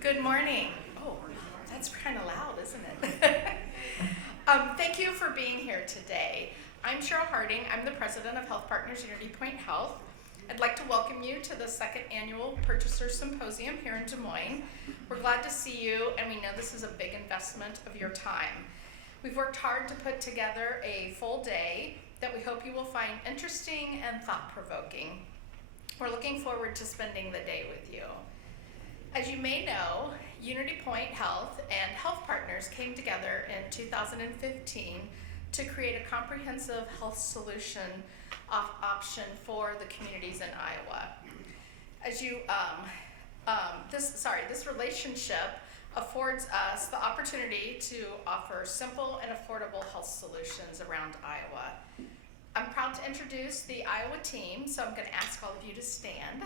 Good morning. Oh, that's kind of loud, isn't it? Thank you for being here today. I'm Cheryl Harding. I'm the president of HealthPartners Unity Point Health. I'd like to welcome you to the second annual Purchaser Symposium here in Des Moines. We're glad to see you, and we know this is a big investment of your time. We've worked hard to put together a full day that we hope you will find interesting and thought-provoking. We're looking forward to spending the day with you. As you may know, Unity Point Health and HealthPartners came together in 2015 to create a comprehensive health solution option for the communities in Iowa. As you, this relationship affords us the opportunity to offer simple and affordable health solutions around Iowa. I'm proud to introduce the Iowa team, so I'm going to ask all of you to stand.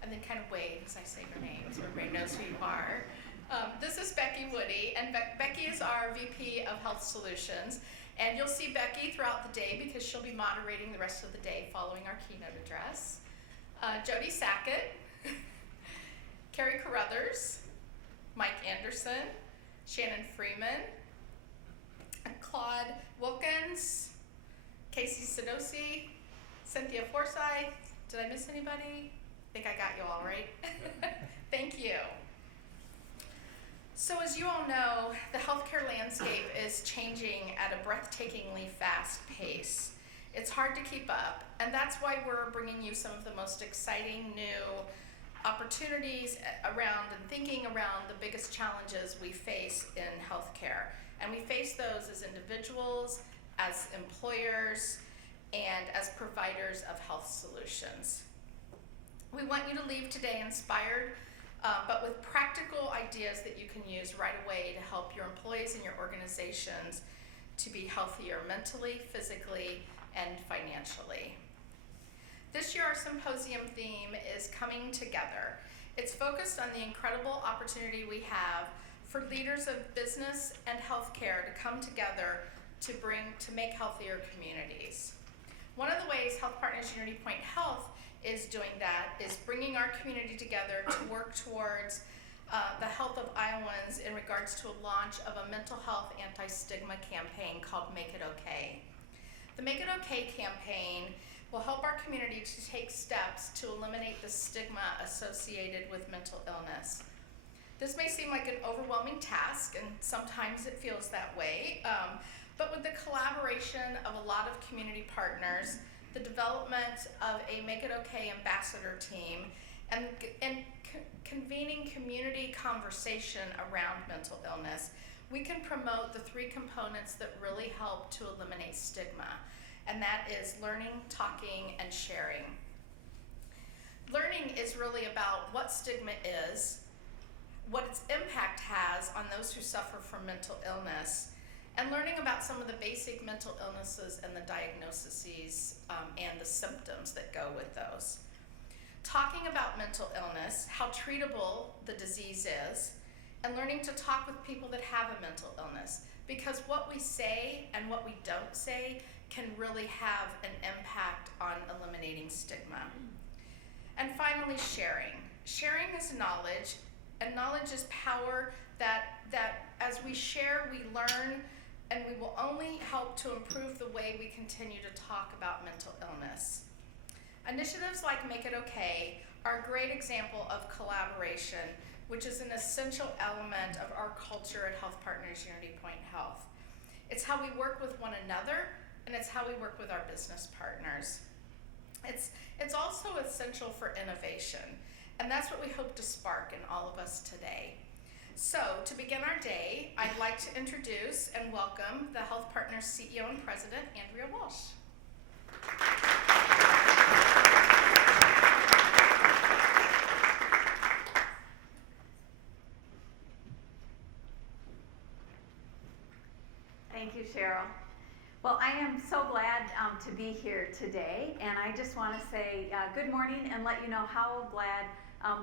And then kind of wave as I say your names so everybody knows who you are. This is Becky Woody, and Becky is our VP of Health Solutions. And you'll see Becky throughout the day because she'll be moderating the rest of the day following our keynote address. Jody Sackett, Carrie Carruthers, Mike Anderson, Shannon Freeman, Claude Wilkins, Casey Sadosi, Cynthia Forsyth. Did I miss anybody? I think I got you all right. Thank you. So as you all know, the healthcare landscape is changing at a breathtakingly fast pace. It's hard to keep up, and that's why we're bringing you some of the most exciting new opportunities around and thinking around the biggest challenges we face in healthcare. And we face those as individuals, as employers, and as providers of health solutions. We want you to leave today inspired, but with practical ideas that you can use right away to help your employees and your organizations to be healthier mentally, physically, and financially. This year, our symposium theme is Coming Together. It's focused on the incredible opportunity we have for leaders of business and healthcare to come together to make healthier communities. One of the ways HealthPartners Unity Point Health is doing that is bringing our community together to work towards the health of Iowans in regards to a launch of a mental health anti-stigma campaign called Make It Okay. The Make It Okay campaign will help our community to take steps to eliminate the stigma associated with mental illness. This may seem like an overwhelming task, and sometimes it feels that way, but with the collaboration of a lot of community partners, the development of a Make It Okay ambassador team, and convening community conversation around mental illness, we can promote the three components that really help to eliminate stigma, and that is learning, talking, and sharing. Learning is really about what stigma is, what its impact has on those who suffer from mental illness, and learning about some of the basic mental illnesses and the diagnoses and the symptoms that go with those. Talking about mental illness, how treatable the disease is, and learning to talk with people that have a mental illness, because what we say and what we don't say can really have an impact on eliminating stigma. And finally, sharing. Sharing is knowledge, and knowledge is power that as we share, we learn, and we will only help to improve the way we continue to talk about mental illness. Initiatives like Make It Okay are a great example of collaboration, which is an essential element of our culture at HealthPartners Unity Point Health. It's how we work with one another, and it's how we work with our business partners. It's also essential for innovation, and that's what we hope to spark in all of us today. So, to begin our day, I'd like to introduce and welcome the HealthPartners CEO and President, Andrea Walsh. Thank you, Cheryl. Well, I am so glad to be here today, and I just want to say good morning and let you know how glad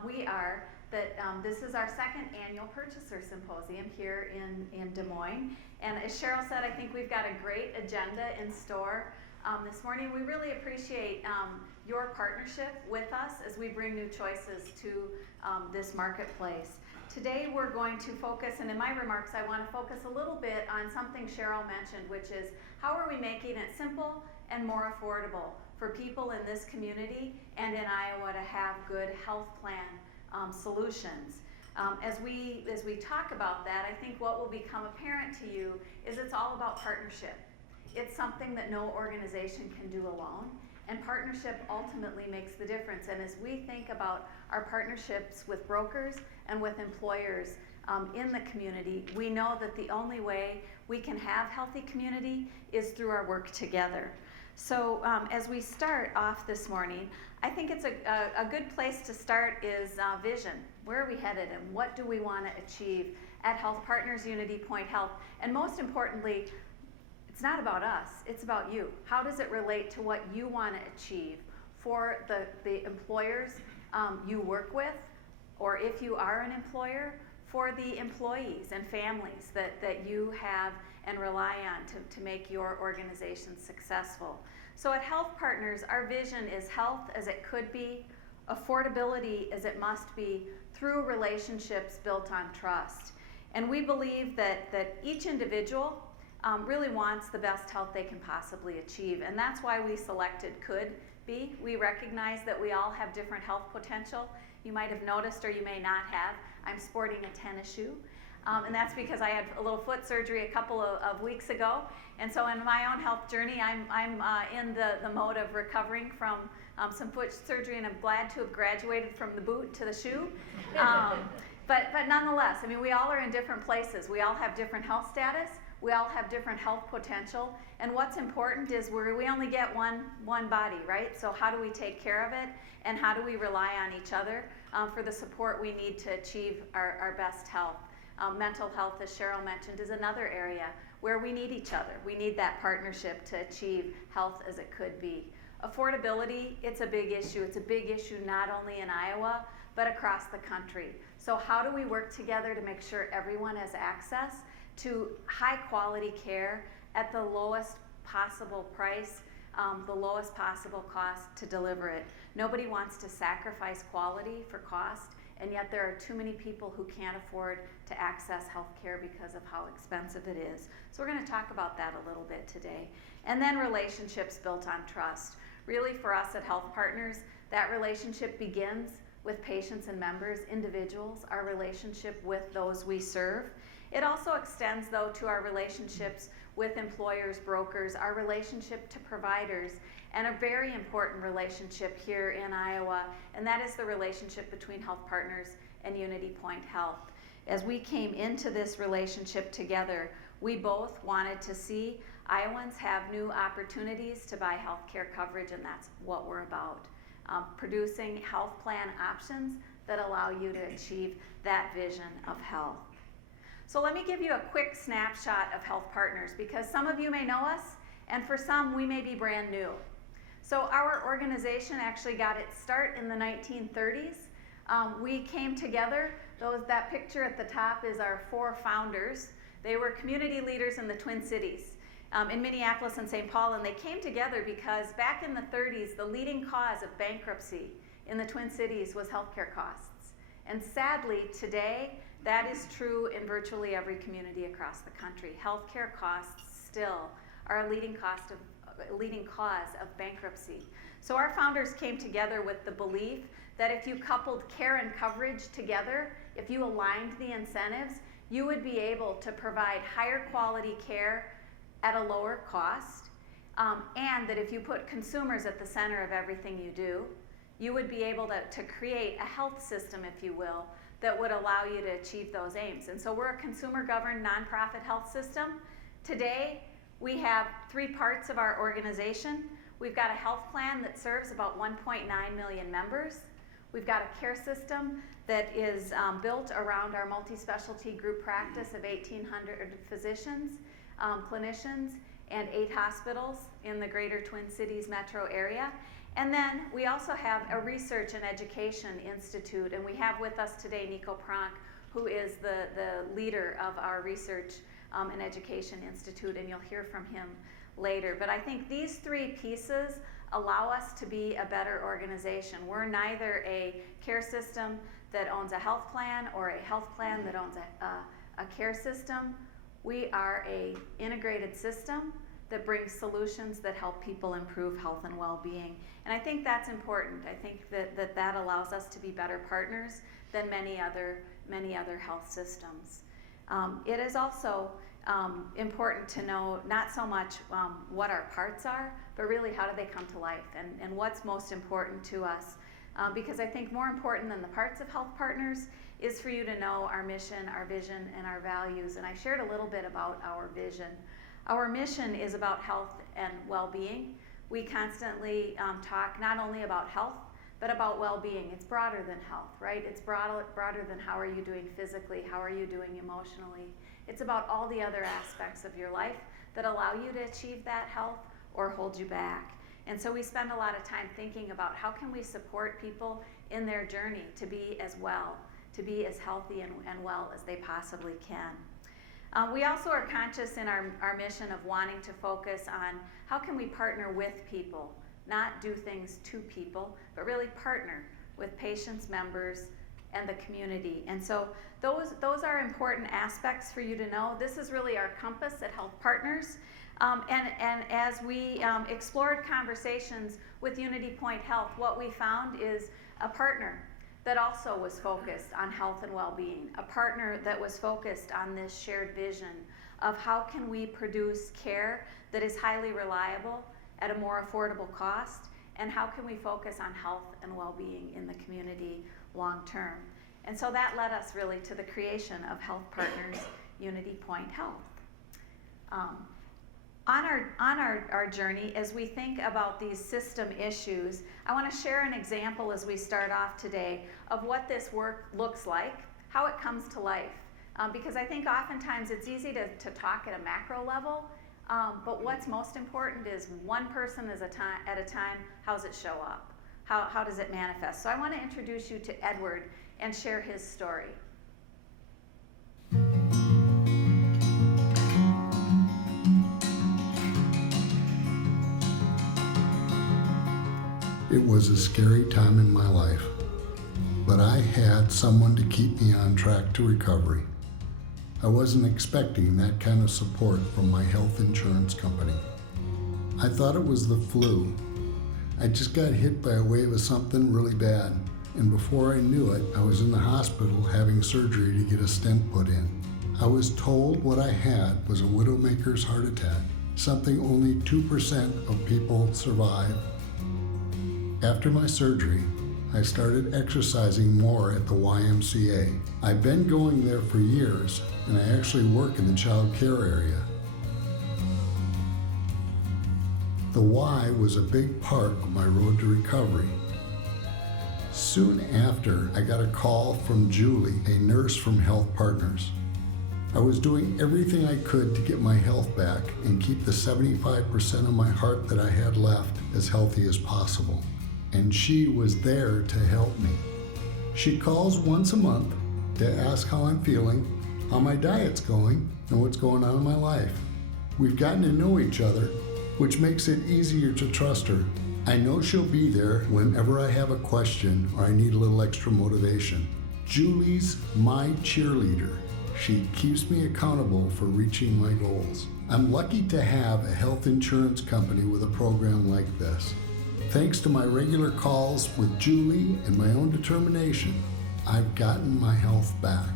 we are that this is our second annual Purchaser Symposium here in Des Moines. And as Cheryl said, I think we've got a great agenda in store this morning. We really appreciate your partnership with us as we bring new choices to this marketplace. Today we're going to focus, and in my remarks I want to focus a little bit on something Cheryl mentioned, which is how are we making it simple and more affordable for people in this community and in Iowa to have good health plan solutions. As we talk about that, I think what will become apparent to you is it's all about partnership. It's something that no organization can do alone, and partnership ultimately makes the difference. And as we think about our partnerships with brokers and with employers in the community, we know that the only way we can have healthy community is through our work together. So as we start off this morning, I think it's a good place to start is vision. Where are we headed and what do we want to achieve at HealthPartners Unity Point Health? And most importantly, it's not about us, it's about you. How does it relate to what you want to achieve for the employers you work with, or if you are an employer, for the employees and families that you have and rely on to make your organization successful. So at HealthPartners, our vision is health as it could be, affordability as it must be, through relationships built on trust. And we believe that each individual really wants the best health they can possibly achieve. And that's why we selected could be. We recognize that we all have different health potential. You might have noticed, or you may not have, I'm sporting a tennis shoe. And that's because I had a little foot surgery a couple of weeks ago. And so in my own health journey, I'm in the mode of recovering from some foot surgery, and I'm glad to have graduated from the boot to the shoe. But nonetheless, I mean, we all are in different places. We all have different health status. We all have different health potential. And what's important is we only get one body, right? So how do we take care of it? And how do we rely on each other for the support we need to achieve our best health? Mental health, as Cheryl mentioned, is another area where we need each other. We need that partnership to achieve health as it could be. Affordability, it's a big issue. It's a big issue not only in Iowa, but across the country. So how do we work together to make sure everyone has access to high quality care at the lowest possible price, the lowest possible cost to deliver it? Nobody wants to sacrifice quality for cost, and yet there are too many people who can't afford to access health care because of how expensive it is. So we're going to talk about that a little bit today. And then relationships built on trust. Really, for us at HealthPartners, that relationship begins with patients and members, individuals, our relationship with those we serve. It also extends, though, to our relationships with employers, brokers, our relationship to providers, and a very important relationship here in Iowa, and that is the relationship between HealthPartners and Unity Point Health. As we came into this relationship together, we both wanted to see Iowans have new opportunities to buy health care coverage, and that's what we're about. Producing health plan options that allow you to achieve that vision of health. So let me give you a quick snapshot of HealthPartners, because some of you may know us, and for some we may be brand new. So our organization actually got its start in the 1930s. We came together. That picture at the top is our 4 founders. They were community leaders in the Twin Cities, in Minneapolis and St. Paul, and they came together because back in the 30s, the leading cause of bankruptcy in the Twin Cities was healthcare costs. And sadly, today, that is true in virtually every community across the country. Healthcare costs still are a leading cause of bankruptcy. So our founders came together with the belief that if you coupled care and coverage together, if you aligned the incentives, you would be able to provide higher quality care at a lower cost, and that if you put consumers at the center of everything you do, you would be able to create a health system, if you will, that would allow you to achieve those aims. And so we're a consumer-governed nonprofit health system. Today, we have 3 parts of our organization. We've got a health plan that serves about 1.9 million members. We've got a care system that is built around our multi-specialty group practice of 1,800 physicians, clinicians, and 8 hospitals in the greater Twin Cities metro area. And then we also have a research and education institute, and we have with us today Nico Pronk, who is the leader of our research and education institute, and you'll hear from him later. But I think these 3 pieces allow us to be a better organization. We're neither a care system that owns a health plan or a health plan that owns a care system. We are a integrated system that brings solutions that help people improve health and well-being. And I think that's important. I think that allows us to be better partners than many other health systems. It is also important to know not so much what our parts are, but really how do they come to life and what's most important to us. Because I think more important than the parts of HealthPartners is for you to know our mission, our vision, and our values. And I shared a little bit about our vision. Our mission is about health and well-being. We constantly talk not only about health, but about well-being. It's broader than health, right? It's broader than how are you doing physically, how are you doing emotionally. It's about all the other aspects of your life that allow you to achieve that health or hold you back. And so we spend a lot of time thinking about how can we support people in their journey to be as well, to be as healthy and well as they possibly can. We also are conscious in our mission of wanting to focus on how can we partner with people, not do things to people, but really partner with patients, members, and the community. And so those are important aspects for you to know. This is really our compass at HealthPartners. And as we explored conversations with Unity Point Health, what we found is a partner that also was focused on health and well-being, a partner that was focused on this shared vision of how can we produce care that is highly reliable at a more affordable cost, and how can we focus on health and well-being in the community long term. And so that led us really to the creation of HealthPartners Unity Point Health. On our journey, as we think about these system issues, I want to share an example as we start off today of what this work looks like, how it comes to life. Because I think oftentimes it's easy to talk at a macro level, but what's most important is one person at a time, how does it show up? How does it manifest? So I want to introduce you to Edward and share his story. It was a scary time in my life, but I had someone to keep me on track to recovery. I wasn't expecting that kind of support from my health insurance company. I thought it was the flu. I just got hit by a wave of something really bad, and before I knew it, I was in the hospital having surgery to get a stent put in. I was told what I had was a widowmaker's heart attack, something only 2% of people survive. After my surgery, I started exercising more at the YMCA. I've been going there for years, and I actually work in the child care area. The Y was a big part of my road to recovery. Soon after, I got a call from Julie, a nurse from HealthPartners. I was doing everything I could to get my health back and keep the 75% of my heart that I had left as healthy as possible. And she was there to help me. She calls once a month to ask how I'm feeling, how my diet's going, and what's going on in my life. We've gotten to know each other, which makes it easier to trust her. I know she'll be there whenever I have a question or I need a little extra motivation. Julie's my cheerleader. She keeps me accountable for reaching my goals. I'm lucky to have a health insurance company with a program like this. Thanks to my regular calls with Julie and my own determination, I've gotten my health back.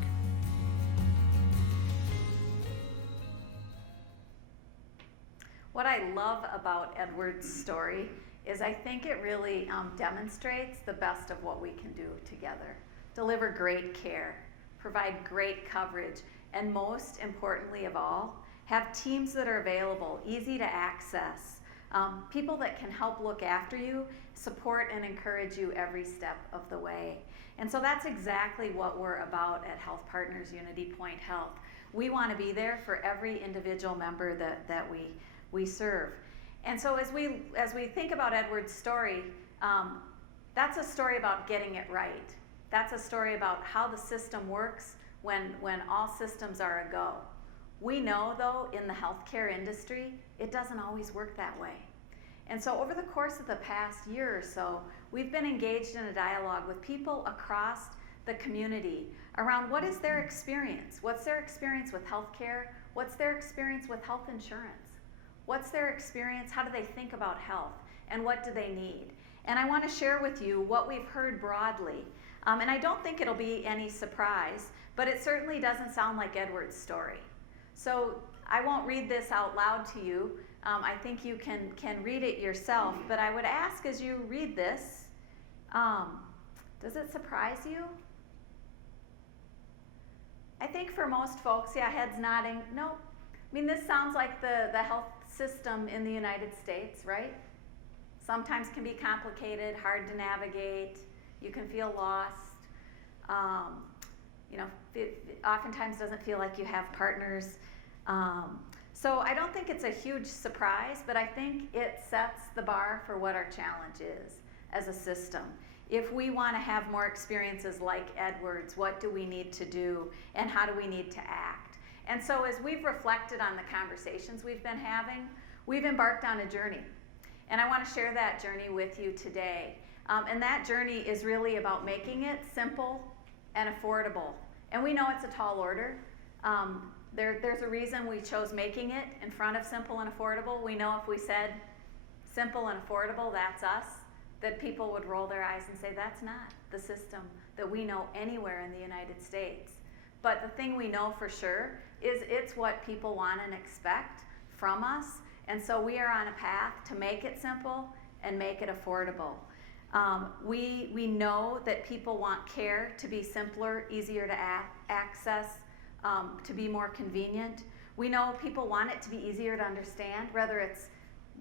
What I love about Edward's story is I think it really demonstrates the best of what we can do together. Deliver great care, provide great coverage, and most importantly of all, have teams that are available, easy to access, people that can help look after you, support and encourage you every step of the way. And so that's exactly what we're about at HealthPartners Unity Point Health. We want to be there for every individual member that we serve. And so as we think about Edward's story, that's a story about getting it right. That's a story about how the system works when all systems are a go. We know, though, in the healthcare industry, it doesn't always work that way. And so over the course of the past year or so, we've been engaged in a dialogue with people across the community around what is their experience? What's their experience with healthcare? What's their experience with health insurance? What's their experience? How do they think about health? And what do they need? And I want to share with you what we've heard broadly. And I don't think it'll be any surprise, but it certainly doesn't sound like Edward's story. So I won't read this out loud to you. I think you can read it yourself, but I would ask as you read this, does it surprise you? I think for most folks, yeah, heads nodding, nope. I mean, this sounds like the health system in the United States, right? Sometimes can be complicated, hard to navigate, you can feel lost. It oftentimes doesn't feel like you have partners. So I don't think it's a huge surprise, but I think it sets the bar for what our challenge is as a system. If we want to have more experiences like Edward's, what do we need to do and how do we need to act? And so as we've reflected on the conversations we've been having, we've embarked on a journey. And I want to share that journey with you today. And that journey is really about making it simple and affordable. And we know it's a tall order. There's a reason we chose making it in front of simple and affordable. We know if we said simple and affordable, that's us, that people would roll their eyes and say, that's not the system that we know anywhere in the United States. But the thing we know for sure is it's what people want and expect from us. And so we are on a path to make it simple and make it affordable. We know that people want care to be simpler, easier to access, to be more convenient. We know people want it to be easier to understand, whether it's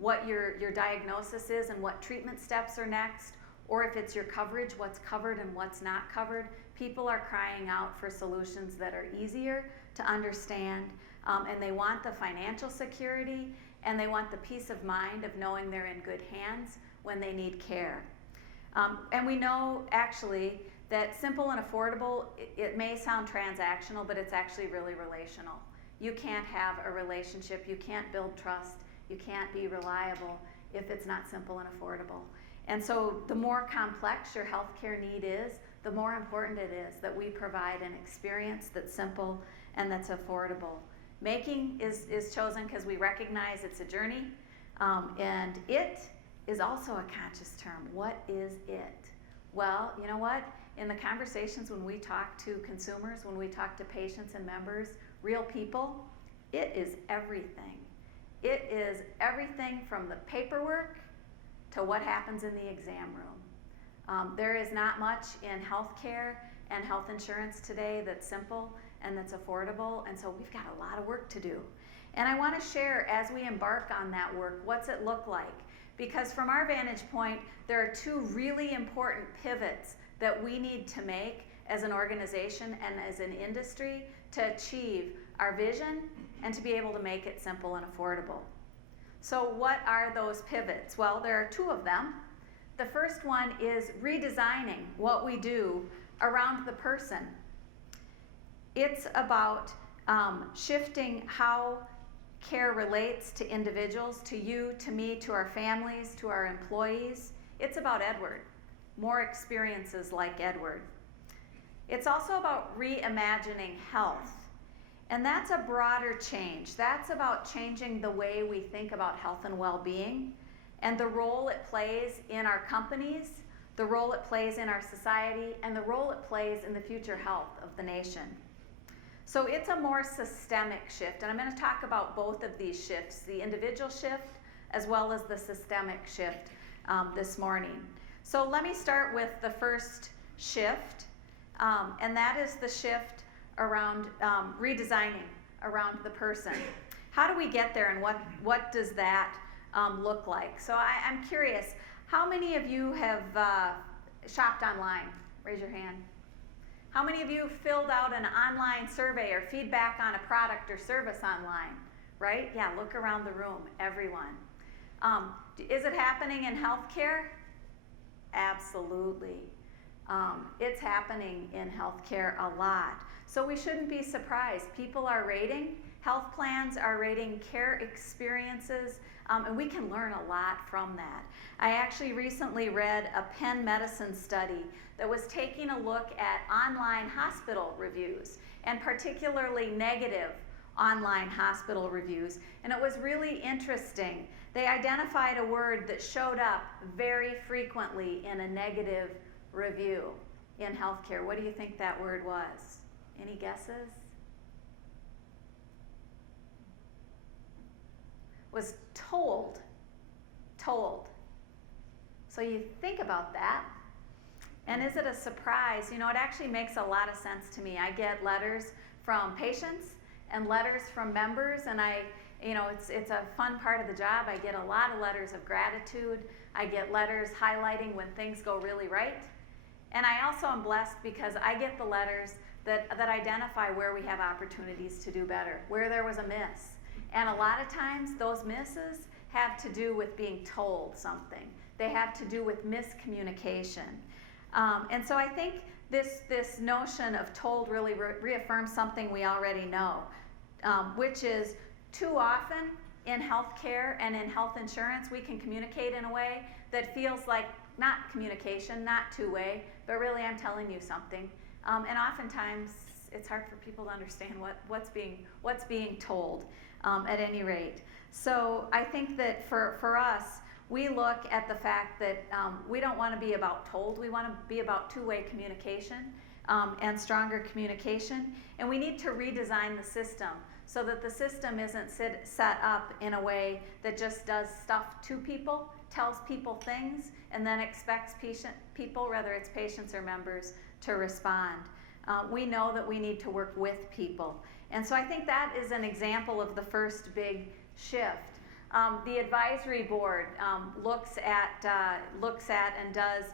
what your diagnosis is and what treatment steps are next, or if it's your coverage, what's covered and what's not covered. People are crying out for solutions that are easier to understand, and they want the financial security, and they want the peace of mind of knowing they're in good hands when they need care. And we know actually that simple and affordable, it may sound transactional, but it's actually really relational. You can't have a relationship, you can't build trust, you can't be reliable if it's not simple and affordable. And so the more complex your healthcare need is, the more important it is that we provide an experience that's simple and that's affordable. Making is chosen because we recognize it's a journey, and it is also a conscious term. What is it? Well, you know what? In the conversations when we talk to consumers, when we talk to patients and members, real people, it is everything. It is everything from the paperwork to what happens in the exam room. There is not much in healthcare and health insurance today that's simple and that's affordable, and so we've got a lot of work to do. And I want to share, as we embark on that work, what's it look like? Because from our vantage point, there are two really important pivots that we need to make as an organization and as an industry to achieve our vision and to be able to make it simple and affordable. So what are those pivots? Well, there are two of them. The first one is redesigning what we do around the person. It's about shifting how care relates to individuals, to you, to me, to our families, to our employees. It's about Edward, more experiences like Edward. It's also about reimagining health. And that's a broader change. That's about changing the way we think about health and well-being and the role it plays in our companies, the role it plays in our society, and the role it plays in the future health of the nation. So it's a more systemic shift, and I'm going to talk about both of these shifts, the individual shift as well as the systemic shift this morning. So let me start with the first shift, and that is the shift around redesigning around the person. How do we get there, and what does that look like? So I'm curious, how many of you have shopped online? Raise your hand. How many of you filled out an online survey or feedback on a product or service online? Right? Yeah, look around the room, everyone. Is it happening in healthcare? Absolutely. It's happening in healthcare a lot. So we shouldn't be surprised. People are rating, health plans are rating care experiences, and we can learn a lot from that. I actually recently read a Penn Medicine study that was taking a look at online hospital reviews, and particularly negative online hospital reviews, and it was really interesting. They identified a word that showed up very frequently in a negative review in healthcare. What do you think that word was? Any guesses? Was told. Told. So you think about that, and is it a surprise? You know, it actually makes a lot of sense to me. I get letters from patients and letters from members, and it's a fun part of the job. I get a lot of letters of gratitude. I get letters highlighting when things go really right. And I also am blessed because I get the letters that identify where we have opportunities to do better, where there was a miss. And a lot of times those misses have to do with being told something. They have to do with miscommunication. And so I think this notion of told really reaffirms something we already know, which is too often in healthcare and in health insurance, we can communicate in a way that feels like not communication, not two-way, but really I'm telling you something. And oftentimes it's hard for people to understand what's being told at any rate. So I think that for us, we look at the fact that we don't want to be about told, we want to be about two-way communication and stronger communication. And we need to redesign the system so that the system isn't set up in a way that just does stuff to people, tells people things, and then expects people, whether it's patients or members, to respond. We know that we need to work with people. And so I think that is an example of the first big shift. The advisory board looks at and does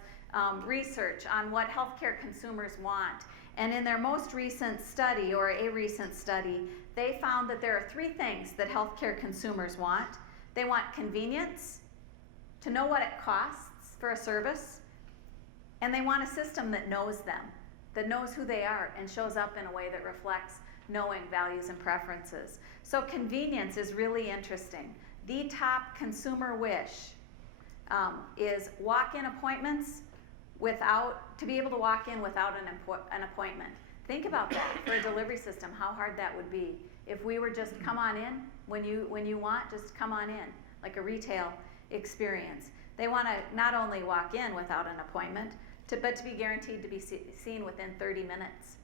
research on what healthcare consumers want. And in their most recent study, or a recent study, they found that there are three things that healthcare consumers want. They want convenience, to know what it costs for a service, and they want a system that knows them, that knows who they are and shows up in a way that reflects knowing values and preferences. So convenience is really interesting. The top consumer wish is walk-in appointments to be able to walk in without an appointment. Think about that for a delivery system, how hard that would be if we were just come on in when you want, just come on in, like a retail experience. They want to not only walk in without an appointment, but to be guaranteed to be seen within 30 minutes.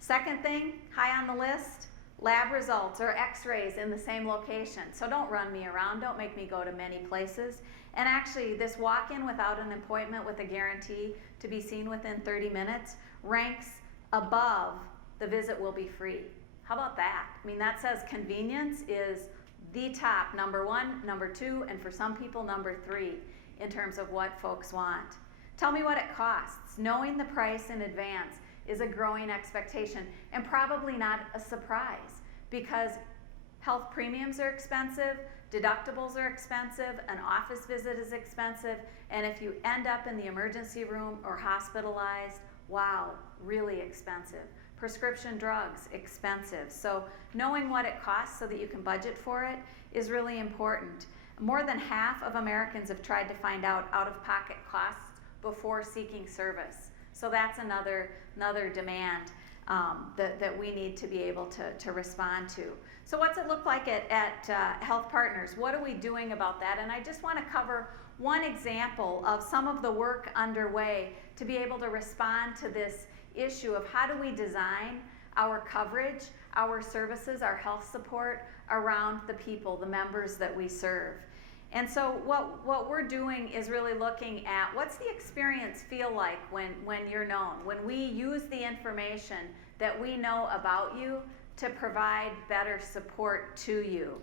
Second thing, high on the list, lab results or x-rays in the same location. So don't run me around, don't make me go to many places. And actually, this walk-in without an appointment with a guarantee to be seen within 30 minutes ranks above the visit will be free. How about that? I mean, that says convenience is the top, number one, number two, and for some people, number three in terms of what folks want. Tell me what it costs. Knowing the price in advance is a growing expectation and probably not a surprise because health premiums are expensive, deductibles are expensive, an office visit is expensive, and if you end up in the emergency room or hospitalized, wow, really expensive. Prescription drugs, expensive. So knowing what it costs so that you can budget for it is really important. More than half of Americans have tried to find out out-of-pocket costs before seeking service. So that's another demand that we need to be able to respond to. So what's it look like at HealthPartners? What are we doing about that? And I just want to cover one example of some of the work underway to be able to respond to this issue of how do we design our coverage, our services, our health support around the people, the members that we serve. And so what we're doing is really looking at what's the experience feel like when you're known, when we use the information that we know about you to provide better support to you,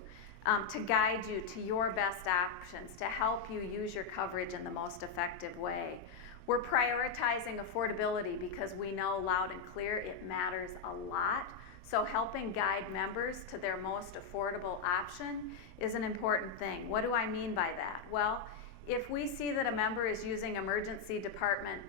to guide you to your best options, to help you use your coverage in the most effective way. We're prioritizing affordability because we know loud and clear it matters a lot. So helping guide members to their most affordable option is an important thing. What do I mean by that? Well, if we see that a member is using emergency department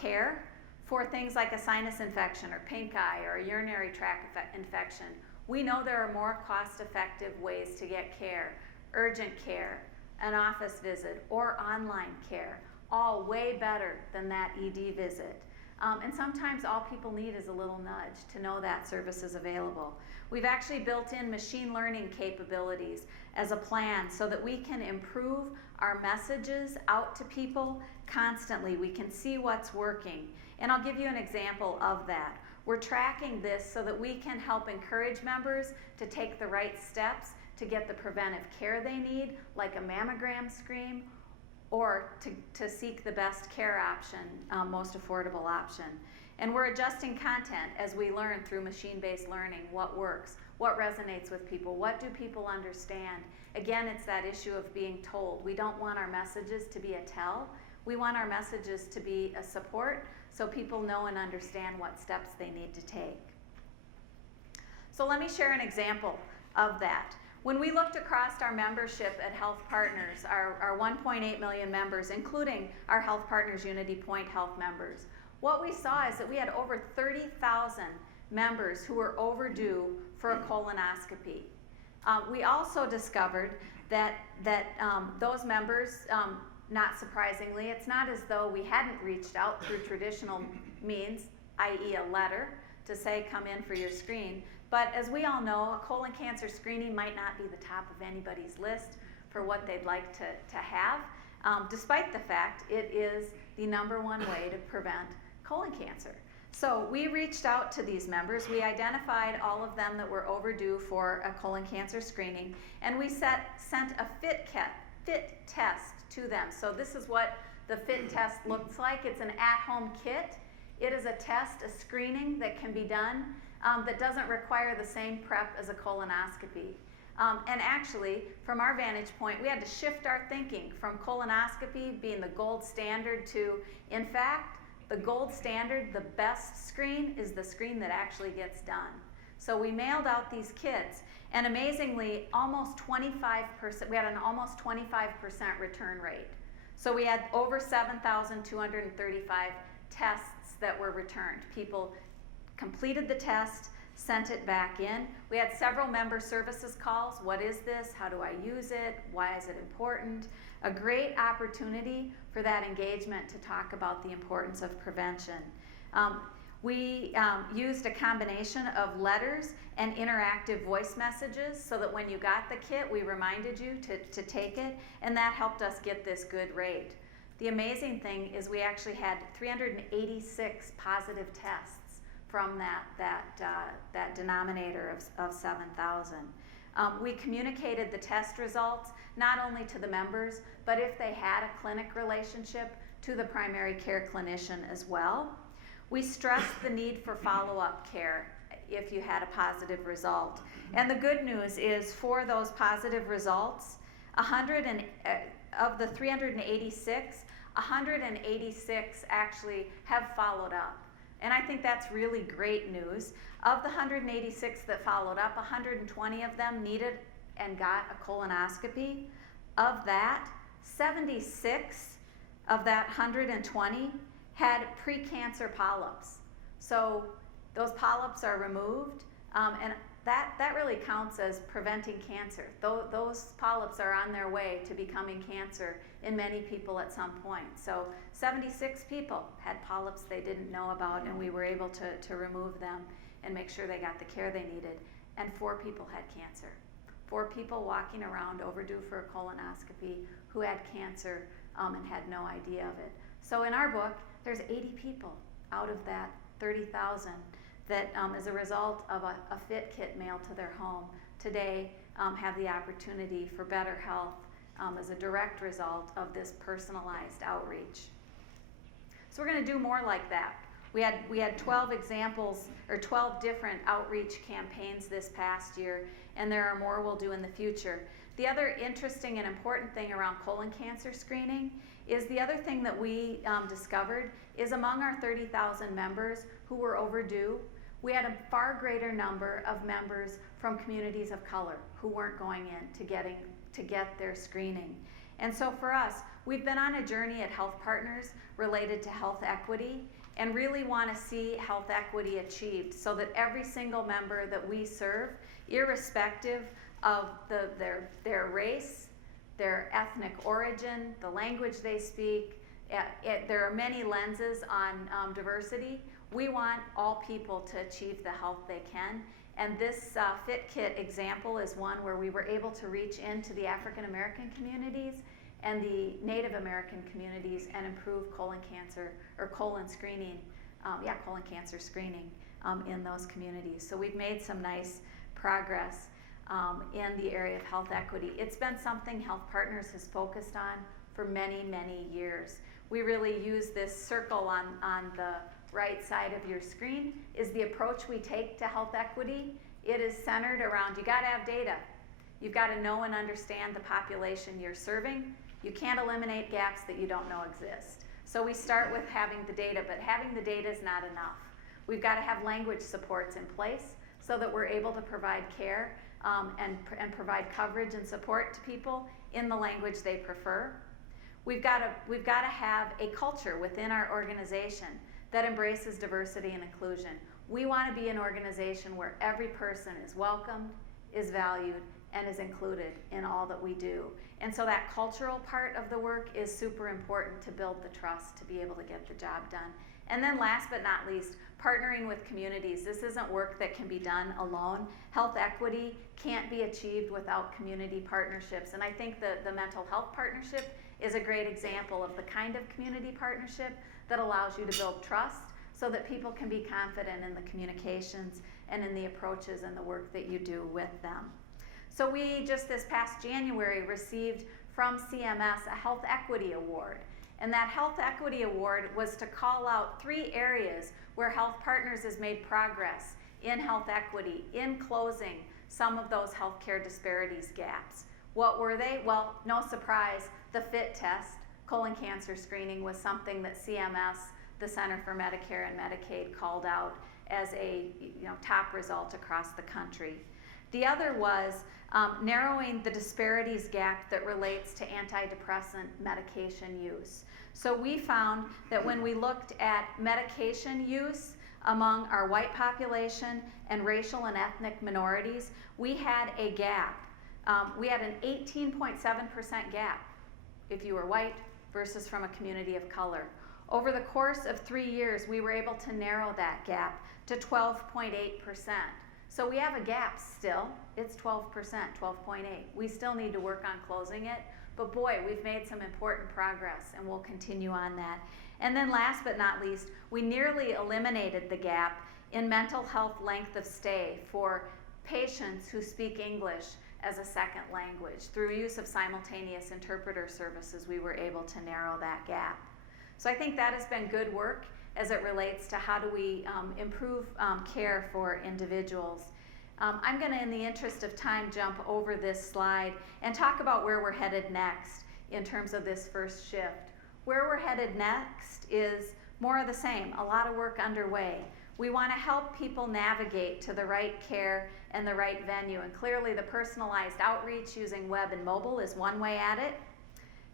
care for things like a sinus infection or pink eye or a urinary tract infection. We know there are more cost-effective ways to get care, urgent care, an office visit, or online care, all way better than that ED visit. And sometimes all people need is a little nudge to know that service is available. We've actually built in machine learning capabilities as a plan so that we can improve our messages out to people constantly. We can see what's working. And I'll give you an example of that. We're tracking this so that we can help encourage members to take the right steps to get the preventive care they need, like a mammogram screen, or to seek the best care option, most affordable option. And we're adjusting content as we learn through machine-based learning what works, what resonates with people, what do people understand. Again, it's that issue of being told. We don't want our messages to be a tell. We want our messages to be a support so people know and understand what steps they need to take. So let me share an example of that. When we looked across our membership at HealthPartners, our 1.8 million members, including our HealthPartners Unity Point Health members, what we saw is that we had over 30,000 members who were overdue for a colonoscopy. We also discovered that those members, not surprisingly, it's not as though we hadn't reached out through traditional means, i.e. a letter to say come in for your screen. But as we all know, a colon cancer screening might not be the top of anybody's list for what they'd like to have, despite the fact it is the #1 way to prevent colon cancer. So we reached out to these members. We identified all of them that were overdue for a colon cancer screening, and we sent a fit test to them. So this is what the fit test looks like. It's an at-home kit. It is a test, a screening that can be done that doesn't require the same prep as a colonoscopy. And actually, from our vantage point, we had to shift our thinking from colonoscopy being the gold standard to, in fact, the gold standard, the best screen, is the screen that actually gets done. So we mailed out these kits, and amazingly, almost 25%, we had an almost 25% return rate. So we had over 7,235 tests that were returned. People completed the test, sent it back in. We had several member services calls. What is this? How do I use it? Why is it important? A great opportunity for that engagement to talk about the importance of prevention. We used a combination of letters and interactive voice messages so that when you got the kit, we reminded you to take it, and that helped us get this good rate. The amazing thing is we actually had 386 positive tests from that denominator of 7,000. We communicated the test results not only to the members, but if they had a clinic relationship, to the primary care clinician as well. We stressed the need for follow-up care if you had a positive result. And the good news is for those positive results, of the 386, 186 actually have followed up. And I think that's really great news. Of the 186 that followed up, 120 of them needed and got a colonoscopy. Of that, 76 of that 120 had precancer polyps. So those polyps are removed, and that really counts as preventing cancer. Those polyps are on their way to becoming cancer in many people at some point. So 76 people had polyps they didn't know about, and we were able to remove them and make sure they got the care they needed. And 4 people had cancer. 4 people walking around overdue for a colonoscopy who had cancer and had no idea of it. So in our book, there's 80 people out of that 30,000 that as a result of a fit kit mailed to their home today have the opportunity for better health as a direct result of this personalized outreach. So we're going to do more like that. We had 12 examples, or 12 different outreach campaigns this past year, and there are more we'll do in the future. The other interesting and important thing around colon cancer screening is the other thing that we discovered is among our 30,000 members who were overdue, we had a far greater number of members from communities of color who weren't going in to get their screening. And so for us, We've been on a journey at HealthPartners related to health equity and really want to see health equity achieved so that every single member that we serve, irrespective of their race, their ethnic origin, the language they speak, there are many lenses on diversity. We want all people to achieve the health they can. And this Fit Kit example is one where we were able to reach into the African American communities and the Native American communities and improve colon cancer screening in those communities. So we've made some nice progress in the area of health equity. It's been something HealthPartners has focused on for many, many years. We really use this circle on the right side of your screen is the approach we take to health equity. It is centered around, you gotta have data. You've gotta know and understand the population you're serving. You can't eliminate gaps that you don't know exist. So we start with having the data, but having the data is not enough. We've gotta have language supports in place so that we're able to provide care and provide coverage and support to people in the language they prefer. We've gotta have a culture within our organization that embraces diversity and inclusion. We want to be an organization where every person is welcomed, is valued, and is included in all that we do. And so that cultural part of the work is super important to build the trust to be able to get the job done. And then last but not least, partnering with communities. This isn't work that can be done alone. Health equity can't be achieved without community partnerships. And I think the mental health partnership is a great example of the kind of community partnership that allows you to build trust so that people can be confident in the communications and in the approaches and the work that you do with them. So we just this past January received from CMS a Health Equity Award. And that Health Equity Award was to call out 3 areas where HealthPartners has made progress in health equity, in closing some of those healthcare disparities gaps. What were they? Well, no surprise, the FIT test, colon cancer screening, was something that CMS, the Center for Medicare and Medicaid, called out as a top result across the country. The other was narrowing the disparities gap that relates to antidepressant medication use. So we found that when we looked at medication use among our white population and racial and ethnic minorities, we had a gap. We had an 18.7% gap if you were white versus from a community of color. Over the course of 3 years, we were able to narrow that gap to 12.8%. So we have a gap still. It's 12%, 12.8. We still need to work on closing it, but boy, we've made some important progress and we'll continue on that. And then last but not least, we nearly eliminated the gap in mental health length of stay for patients who speak English as a second language. Through use of simultaneous interpreter services, we were able to narrow that gap. So I think that has been good work as it relates to how do we improve care for individuals. I'm going to, in the interest of time, jump over this slide and talk about where we're headed next in terms of this first shift. Where we're headed next is more of the same, a lot of work underway. We want to help people navigate to the right care and the right venue, and clearly the personalized outreach using web and mobile is one way at it.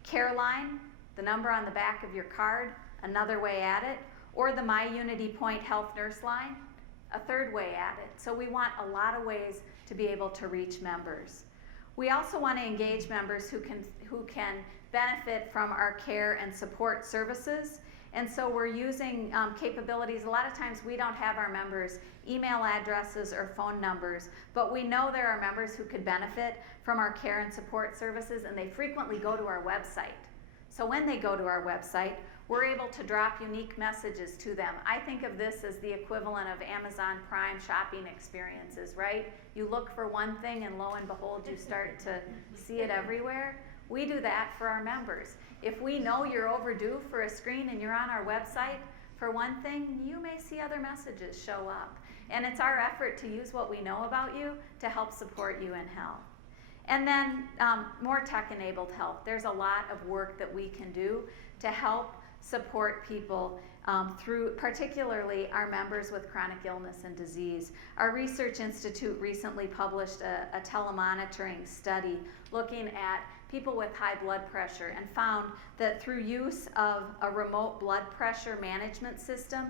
CareLine, the number on the back of your card, another way at it, or the My Unity Point Health Nurse Line, a third way at it. So we want a lot of ways to be able to reach members. We also want to engage members who can benefit from our care and support services. And so we're using capabilities. A lot of times we don't have our members' email addresses or phone numbers, but we know there are members who could benefit from our care and support services, and they frequently go to our website. So when they go to our website, we're able to drop unique messages to them. I think of this as the equivalent of Amazon Prime shopping experiences, right? You look for one thing and lo and behold, you start to see it everywhere. We do that for our members. If we know you're overdue for a screen and you're on our website, for one thing, you may see other messages show up. And it's our effort to use what we know about you to help support you in health. And then more tech-enabled health. There's a lot of work that we can do to help support people through particularly our members with chronic illness and disease. Our research institute recently published a telemonitoring study looking at people with high blood pressure, and found that through use of a remote blood pressure management system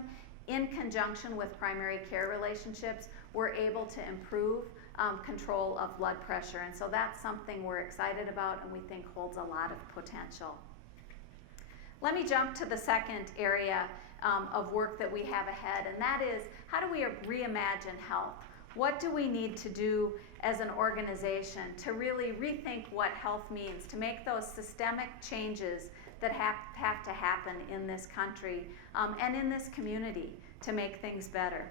in conjunction with primary care relationships, we're able to improve control of blood pressure. And so that's something we're excited about and we think holds a lot of potential. Let me jump to the second area of work that we have ahead, and that is, how do we reimagine health? What do we need to do as an organization to really rethink what health means, to make those systemic changes that have to happen in this country and in this community to make things better?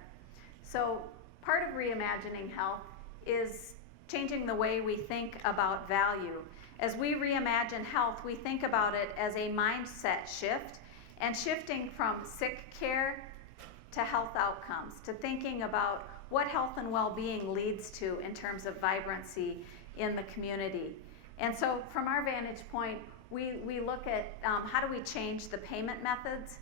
So part of reimagining health is changing the way we think about value. As we reimagine health, we think about it as a mindset shift and shifting from sick care to health outcomes, to thinking about what health and well-being leads to in terms of vibrancy in the community. And so from our vantage point, we look at how do we change the payment methods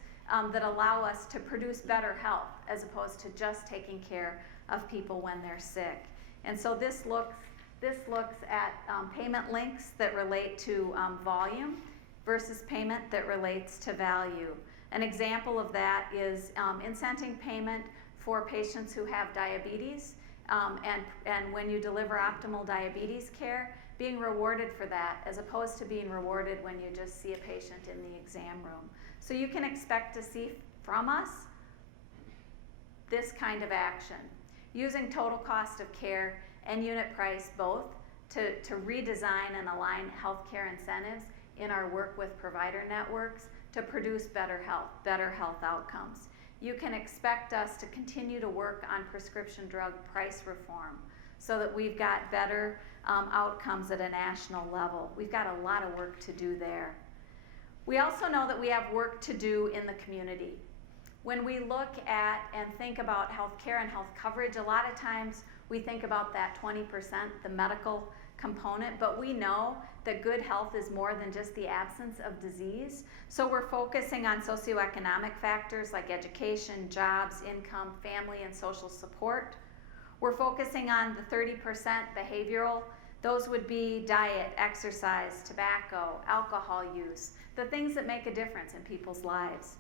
that allow us to produce better health as opposed to just taking care of people when they're sick. And so this looks at payment links that relate to volume versus payment that relates to value. An example of that is incenting payment for patients who have diabetes, and when you deliver optimal diabetes care, being rewarded for that as opposed to being rewarded when you just see a patient in the exam room. So you can expect to see from us this kind of action, using total cost of care and unit price both to redesign and align healthcare incentives in our work with provider networks to produce better health outcomes. You can expect us to continue to work on prescription drug price reform so that we've got better outcomes at a national level. We've got a lot of work to do there. We also know that we have work to do in the community. When we look at and think about healthcare and health coverage, a lot of times we think about that 20%, the medical component, but we know that good health is more than just the absence of disease. So we're focusing on socioeconomic factors like education, jobs, income, family, and social support. We're focusing on the 30% behavioral. Those would be diet, exercise, tobacco, alcohol use, the things that make a difference in people's lives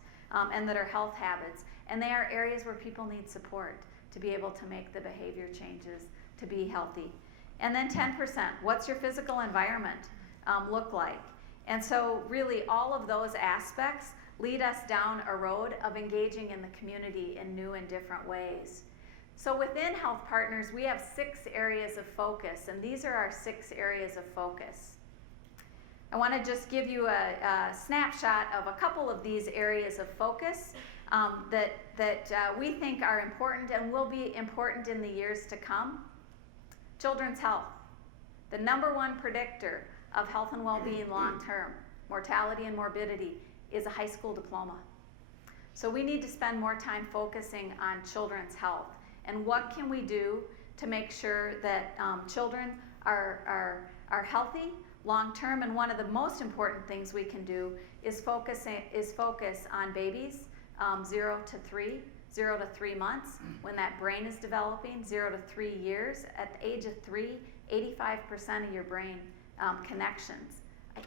and that are health habits. And they are areas where people need support to be able to make the behavior changes to be healthy. And then 10%, what's your physical environment look like? And so really all of those aspects lead us down a road of engaging in the community in new and different ways. So within HealthPartners, we have 6 areas of focus, and these are our 6 areas of focus. I want to just give you a snapshot of a couple of these areas of focus that we think are important and will be important in the years to come. Children's health, the #1 predictor of health and well-being long-term, mortality and morbidity, is a high school diploma. So we need to spend more time focusing on children's health and what can we do to make sure that children are healthy long-term. And one of the most important things we can do is focus on babies 0 to 3 months, when that brain is developing, 0 to 3 years. At the age of 3, 85% of your brain connections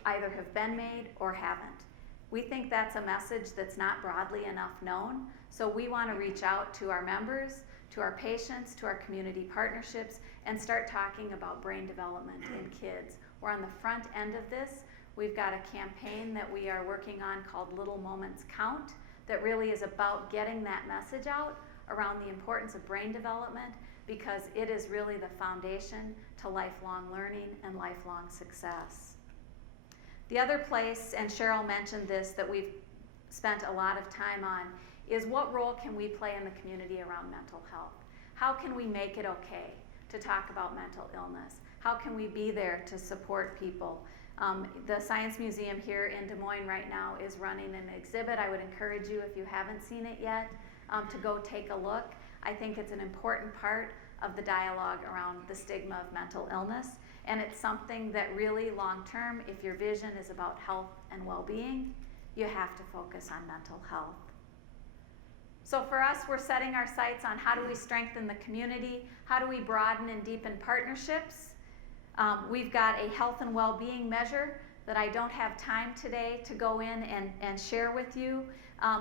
either have been made or haven't. We think that's a message that's not broadly enough known, so we want to reach out to our members, to our patients, to our community partnerships, and start talking about brain development in kids. We're on the front end of this. We've got a campaign that we are working on called Little Moments Count, that really is about getting that message out around the importance of brain development, because it is really the foundation to lifelong learning and lifelong success. The other place, and Cheryl mentioned this, that we've spent a lot of time on, is what role can we play in the community around mental health? How can we make it okay to talk about mental illness? How can we be there to support people? The Science Museum here in Des Moines right now is running an exhibit. I would encourage you, if you haven't seen it yet, to go take a look. I think it's an important part of the dialogue around the stigma of mental illness, and it's something that really long-term, if your vision is about health and well-being, you have to focus on mental health. So for us, we're setting our sights on how do we strengthen the community, how do we broaden and deepen partnerships, We've got a health and well-being measure that I don't have time today to go in and share with you.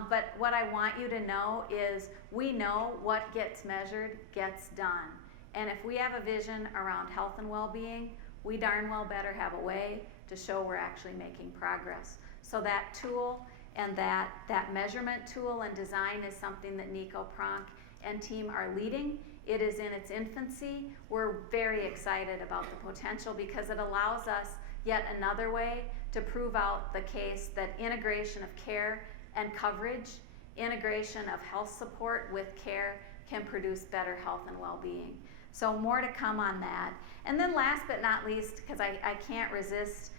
But what I want you to know is we know what gets measured gets done. And if we have a vision around health and well-being, we darn well better have a way to show we're actually making progress. So that tool and that measurement tool and design is something that Nico Pronk and team are leading. It is in its infancy. We're very excited about the potential because it allows us yet another way to prove out the case that integration of care and coverage, integration of health support with care can produce better health and well-being. So more to come on that. And then last but not least, because I can't resist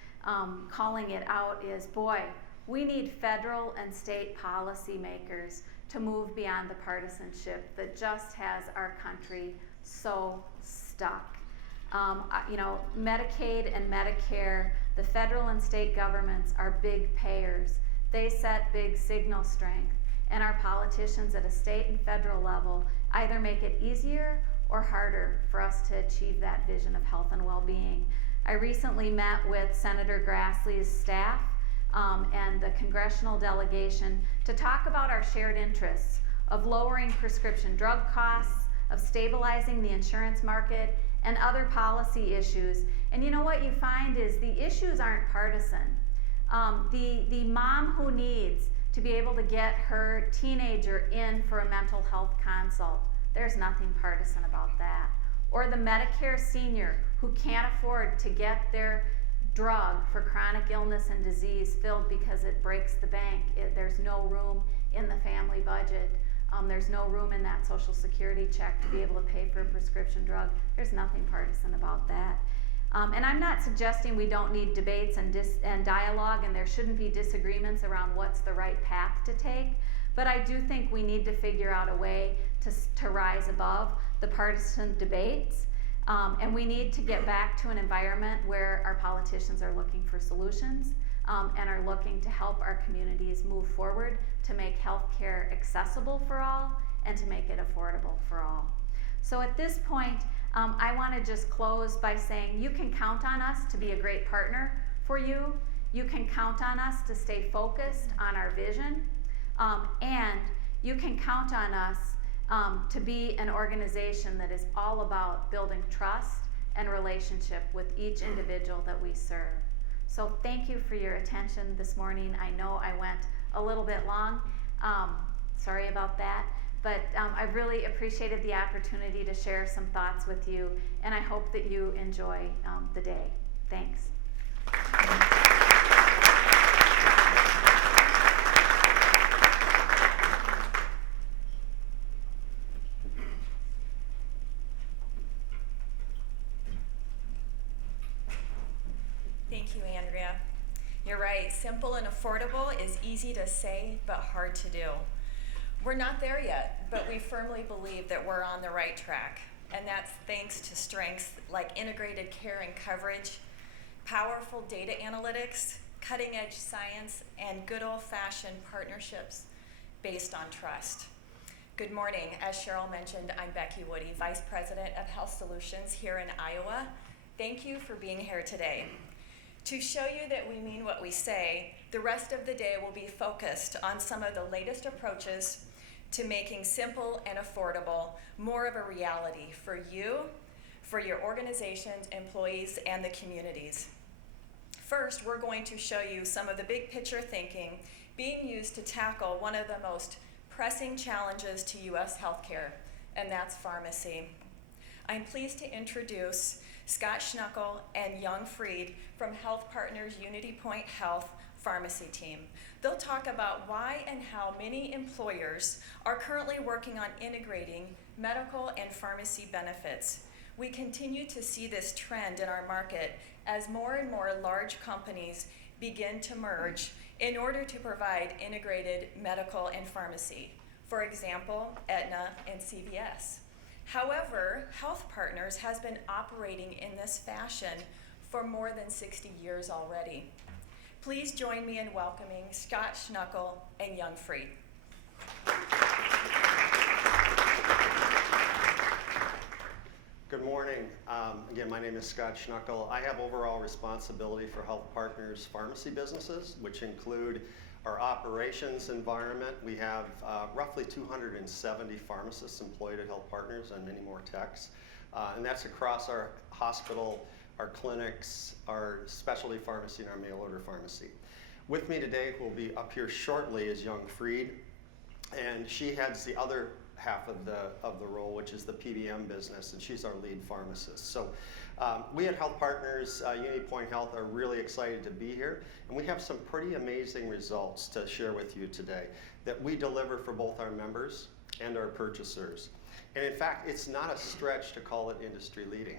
calling it out, is boy, we need federal and state policymakers to move beyond the partisanship that just has our country so stuck. Medicaid and Medicare, the federal and state governments are big payers. They set big signal strength, and our politicians at a state and federal level either make it easier or harder for us to achieve that vision of health and well-being. I recently met with Senator Grassley's staff and the congressional delegation to talk about our shared interests of lowering prescription drug costs, of stabilizing the insurance market, and other policy issues. And you know what you find is the issues aren't partisan. The mom who needs to be able to get her teenager in for a mental health consult, there's nothing partisan about that. Or the Medicare senior who can't afford to get their drug for chronic illness and disease filled because it breaks the bank. There's no room in the family budget. There's no room in that Social Security check to be able to pay for a prescription drug. There's nothing partisan about that. And I'm not suggesting we don't need debates and dialogue, and there shouldn't be disagreements around what's the right path to take, but I do think we need to figure out a way to rise above the partisan debates, and we need to get back to an environment where our politicians are looking for solutions and are looking to help our communities move forward to make healthcare accessible for all and to make it affordable for all. So at this point, I want to just close by saying you can count on us to be a great partner for you. You can count on us to stay focused on our vision, and you can count on us to be an organization that is all about building trust and relationship with each individual that we serve. So thank you for your attention this morning. I know I went a little bit long. Sorry about that. But I really appreciated the opportunity to share some thoughts with you, and I hope that you enjoy the day. Thanks. Thank you, Andrea. You're right, simple and affordable is easy to say, but hard to do. We're not there yet, but we firmly believe that we're on the right track, and that's thanks to strengths like integrated care and coverage, powerful data analytics, cutting-edge science, and good old-fashioned partnerships based on trust. Good morning. As Cheryl mentioned, I'm Becky Woody, Vice President of Health Solutions here in Iowa. Thank you for being here today. To show you that we mean what we say, the rest of the day will be focused on some of the latest approaches to making simple and affordable more of a reality for you, for your organizations, employees, and the communities. First, we're going to show you some of the big picture thinking being used to tackle one of the most pressing challenges to U.S. healthcare, and that's pharmacy. I'm pleased to introduce Scott Schnuckle and Young Fried from HealthPartners Unity Point Health Pharmacy team. They'll talk about why and how many employers are currently working on integrating medical and pharmacy benefits. We continue to see this trend in our market as more and more large companies begin to merge in order to provide integrated medical and pharmacy. For example, Aetna and CVS. However, HealthPartners has been operating in this fashion for more than 60 years already. Please join me in welcoming Scott Schnuckle and Young Fried. Good morning. I'm Again, my name is Scott Schnuckle. I have overall responsibility for HealthPartners pharmacy businesses, which include our operations environment. We have roughly 270 pharmacists employed at HealthPartners and many more techs. And that's across our hospital, our clinics, our specialty pharmacy, and our mail order pharmacy. With me today, who will be up here shortly, is Young Freed, and she heads the other half of the role, which is the PBM business, and she's our lead pharmacist. So we at HealthPartners, UnityPoint Health, are really excited to be here, and we have some pretty amazing results to share with you today that we deliver for both our members and our purchasers. And in fact, it's not a stretch to call it industry leading.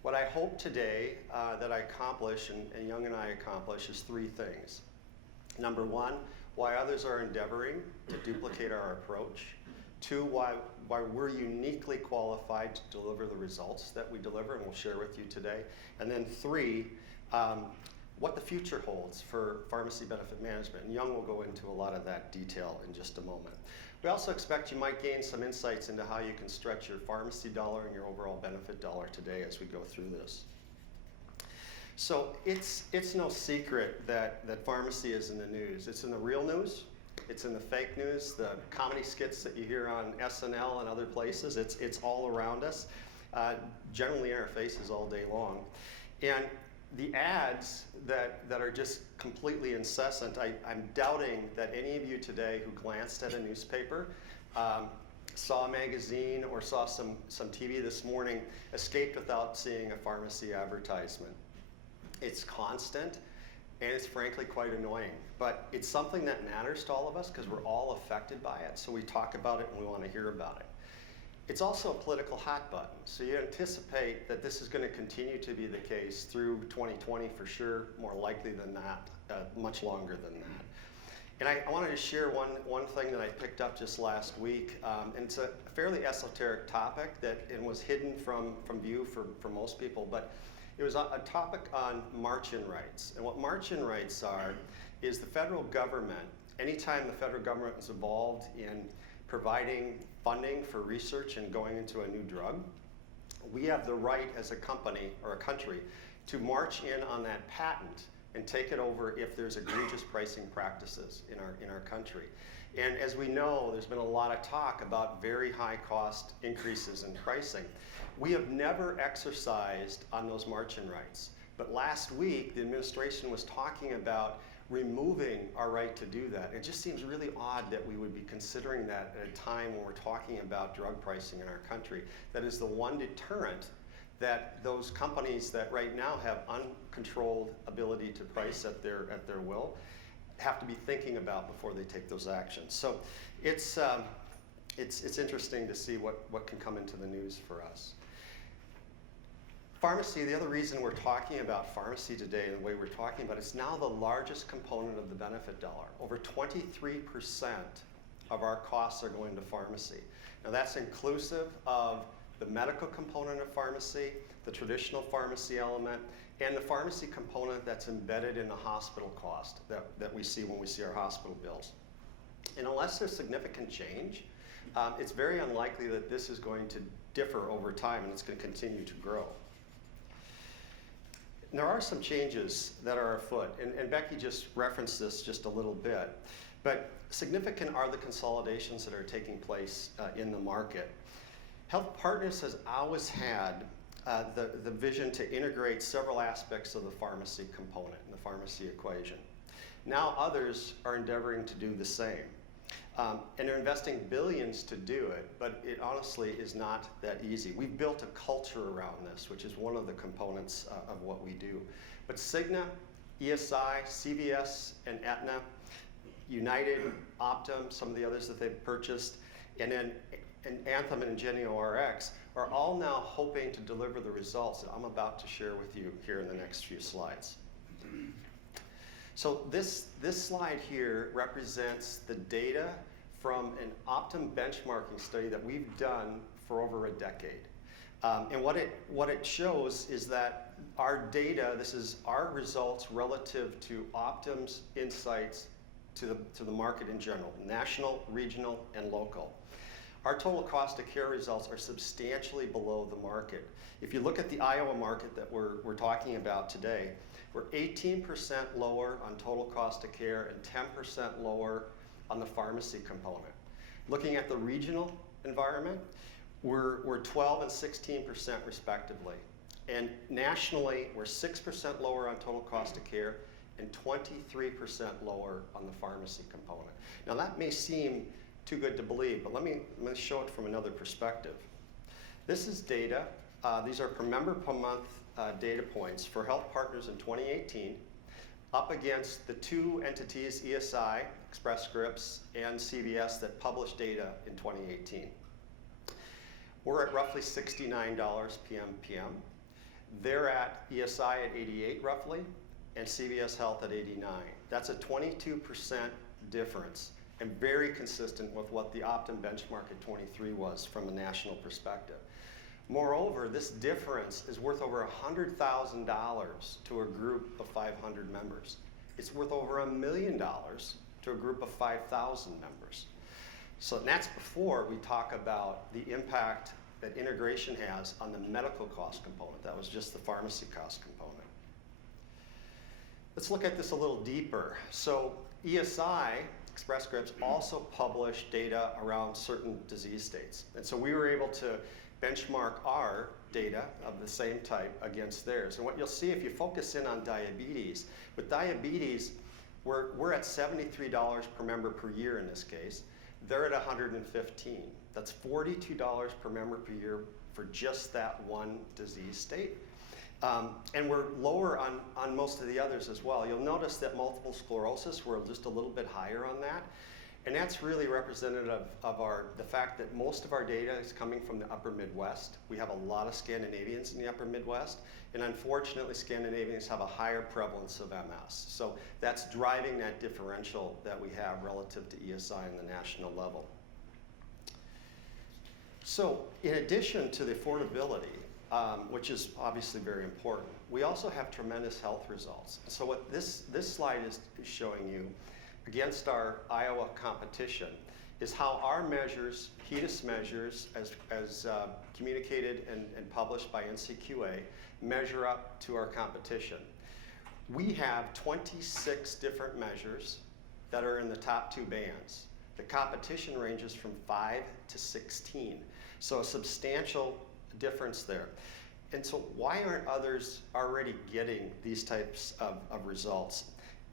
What I hope today that I accomplish, and Young and I accomplish, is three things. Number one, why others are endeavoring to duplicate our approach. Two, why we're uniquely qualified to deliver the results that we deliver, and we'll share with you today. And then three, what the future holds for pharmacy benefit management. And Young will go into a lot of that detail in just a moment. We also expect you might gain some insights into how you can stretch your pharmacy dollar and your overall benefit dollar today as we go through this. So it's no secret that pharmacy is in the news. It's in the real news. It's in the fake news, the comedy skits that you hear on SNL and other places. It's all around us, generally in our faces all day long. And the ads that are just completely incessant, I'm doubting that any of you today who glanced at a newspaper, saw a magazine, or saw some TV this morning, escaped without seeing a pharmacy advertisement. It's constant, and it's frankly quite annoying. But it's something that matters to all of us because we're all affected by it, so we talk about it and we want to hear about it. It's also a political hot button, so you anticipate that this is going to continue to be the case through 2020 for sure, more likely than that, much longer than that. And I wanted to share one thing that I picked up just last week, and it's a fairly esoteric topic and was hidden from view for most people, but it was a topic on march-in rights. And what march-in rights are is the federal government, anytime the federal government is involved in providing funding for research and going into a new drug, we have the right as a company or a country to march in on that patent and take it over if there's egregious pricing practices in our country. And as we know, there's been a lot of talk about very high cost increases in pricing. We have never exercised on those march-in rights. But last week, the administration was talking about removing our right to do that. It just seems really odd that we would be considering that at a time when we're talking about drug pricing in our country. That is the one deterrent that those companies that right now have uncontrolled ability to price at their will have to be thinking about before they take those actions. So it's interesting to see what can come into the news for us. Pharmacy, the other reason we're talking about pharmacy today and the way we're talking about it, it's now the largest component of the benefit dollar. Over 23% of our costs are going to pharmacy. Now that's inclusive of the medical component of pharmacy, the traditional pharmacy element, and the pharmacy component that's embedded in the hospital cost that we see when we see our hospital bills. And unless there's significant change, it's very unlikely that this is going to differ over time and it's going to continue to grow. There are some changes that are afoot, and Becky just referenced this just a little bit, but significant are the consolidations that are taking place in the market. HealthPartners has always had the vision to integrate several aspects of the pharmacy component in the pharmacy equation. Now others are endeavoring to do the same. And they're investing billions to do it, but it honestly is not that easy. We've built a culture around this, which is one of the components of what we do. But Cigna, ESI, CVS, and Aetna, United, Optum, some of the others that they've purchased, and then Anthem and IngenioRx are all now hoping to deliver the results that I'm about to share with you here in the next few slides. So this slide here represents the data from an Optum benchmarking study that we've done for over a decade. And what it shows is that our data, this is our results relative to Optum's insights to the market in general, national, regional, and local. Our total cost of care results are substantially below the market. If you look at the Iowa market that we're talking about today, we're 18% lower on total cost of care and 10% lower on the pharmacy component. Looking at the regional environment, we're 12 and 16% respectively. And nationally, we're 6% lower on total cost of care and 23% lower on the pharmacy component. Now that may seem too good to believe, but let me show it from another perspective. This is data. These are per member per month data points for HealthPartners in 2018 up against the two entities, ESI, Express Scripts, and CVS that published data in 2018. We're at roughly $69 PMPM. They're at ESI at 88 roughly, and CVS Health at 89. That's a 22% difference, and very consistent with what the Optum benchmark at 23 was from a national perspective. Moreover, this difference is worth over $100,000 to a group of 500 members. It's worth over $1 million to a group of 5,000 members. So that's before we talk about the impact that integration has on the medical cost component. That was just the pharmacy cost component. Let's look at this a little deeper. So ESI, Express Scripts, also published data around certain disease states. And so we were able to benchmark our data of the same type against theirs. And what you'll see if you focus in on diabetes, with diabetes, we're at $73 per member per year in this case. They're at $115. That's $42 per member per year for just that one disease state. And we're lower on most of the others as well. You'll notice that multiple sclerosis, we're just a little bit higher on that. And that's really representative of the fact that most of our data is coming from the upper Midwest. We have a lot of Scandinavians in the upper Midwest, and unfortunately Scandinavians have a higher prevalence of MS. So that's driving that differential that we have relative to ESI on the national level. So in addition to the affordability, which is obviously very important, we also have tremendous health results. So what this slide is showing you against our Iowa competition is how our measures, HEDIS measures, as communicated and published by NCQA, measure up to our competition. We have 26 different measures that are in the top two bands. The competition ranges from 5 to 16, so a substantial difference there. And so why aren't others already getting these types of results?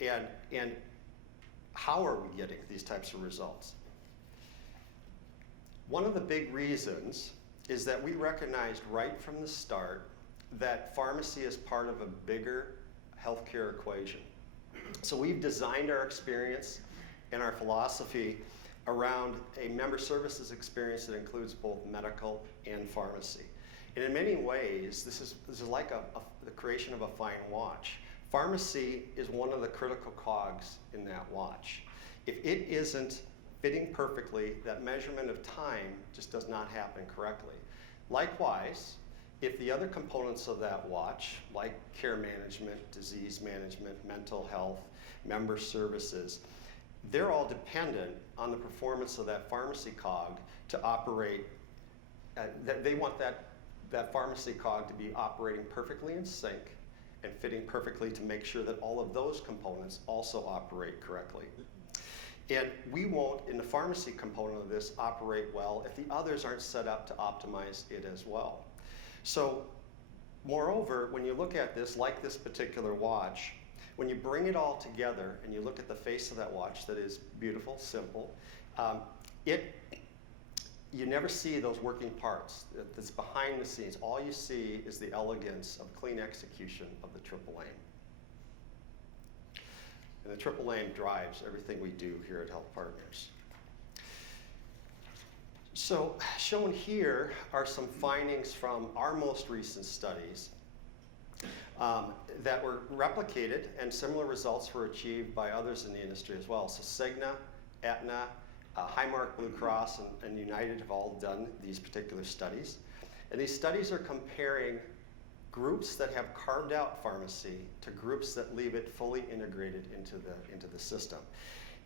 And how are we getting these types of results? One of the big reasons is that we recognized right from the start that pharmacy is part of a bigger healthcare equation. So we've designed our experience and our philosophy around a member services experience that includes both medical and pharmacy. And in many ways, this is like the creation of a fine watch. Pharmacy is one of the critical cogs in that watch. If it isn't fitting perfectly, that measurement of time just does not happen correctly. Likewise, if the other components of that watch, like care management, disease management, mental health, member services, they're all dependent on the performance of that pharmacy cog to operate. They want that pharmacy cog to be operating perfectly in sync and fitting perfectly to make sure that all of those components also operate correctly. And we won't, in the pharmacy component of this, operate well if the others aren't set up to optimize it as well. So, moreover, when you look at this, like this particular watch, when you bring it all together and you look at the face of that watch that is beautiful, simple, you never see those working parts. That's behind the scenes. All you see is the elegance of clean execution of the triple aim. And the triple aim drives everything we do here at HealthPartners. So shown here are some findings from our most recent studies that were replicated, and similar results were achieved by others in the industry as well. So Cigna, Aetna, Highmark Blue Cross, and United have all done these particular studies. And these studies are comparing groups that have carved out pharmacy to groups that leave it fully integrated into the system.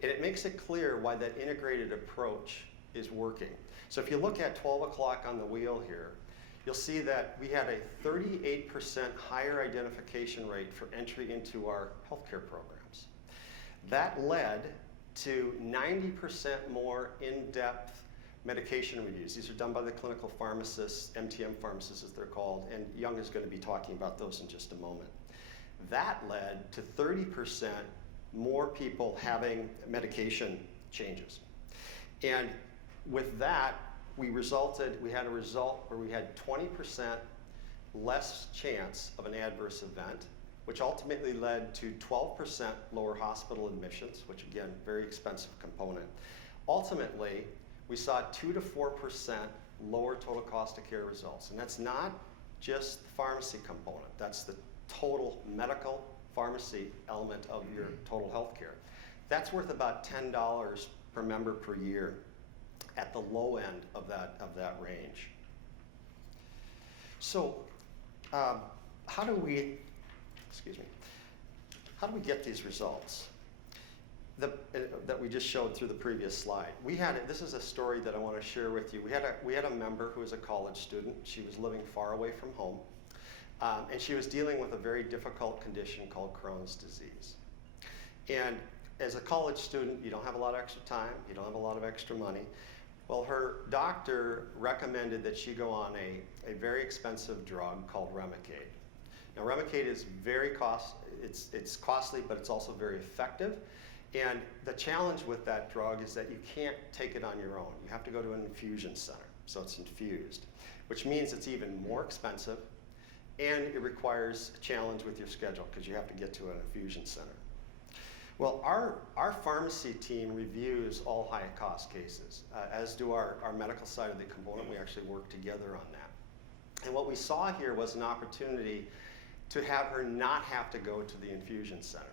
And it makes it clear why that integrated approach is working. So if you look at 12 o'clock on the wheel here, you'll see that we had a 38% higher identification rate for entry into our healthcare programs. That led to 90% more in-depth medication reviews. These are done by the clinical pharmacists, MTM pharmacists as they're called, and Young is going to be talking about those in just a moment. That led to 30% more people having medication changes. And with that, we had a result where we had 20% less chance of an adverse event, which ultimately led to 12% lower hospital admissions, which again, very expensive component. Ultimately, we saw 2 to 4% lower total cost of care results. And that's not just the pharmacy component, that's the total medical pharmacy element of your total health care. That's worth about $10 per member per year at the low end of that range. So how do we get these results that we just showed through the previous slide? This is a story that I want to share with you. We had a member who was a college student. She was living far away from home, and she was dealing with a very difficult condition called Crohn's disease. And as a college student, you don't have a lot of extra time, you don't have a lot of extra money. Well, her doctor recommended that she go on a very expensive drug called Remicade. Now, Remicade is it's costly, but it's also very effective. And the challenge with that drug is that you can't take it on your own. You have to go to an infusion center, so it's infused, which means it's even more expensive, and it requires a challenge with your schedule because you have to get to an infusion center. Well, our pharmacy team reviews all high-cost cases, as do our medical side of the component. We actually work together on that. And what we saw here was an opportunity to have her not have to go to the infusion center.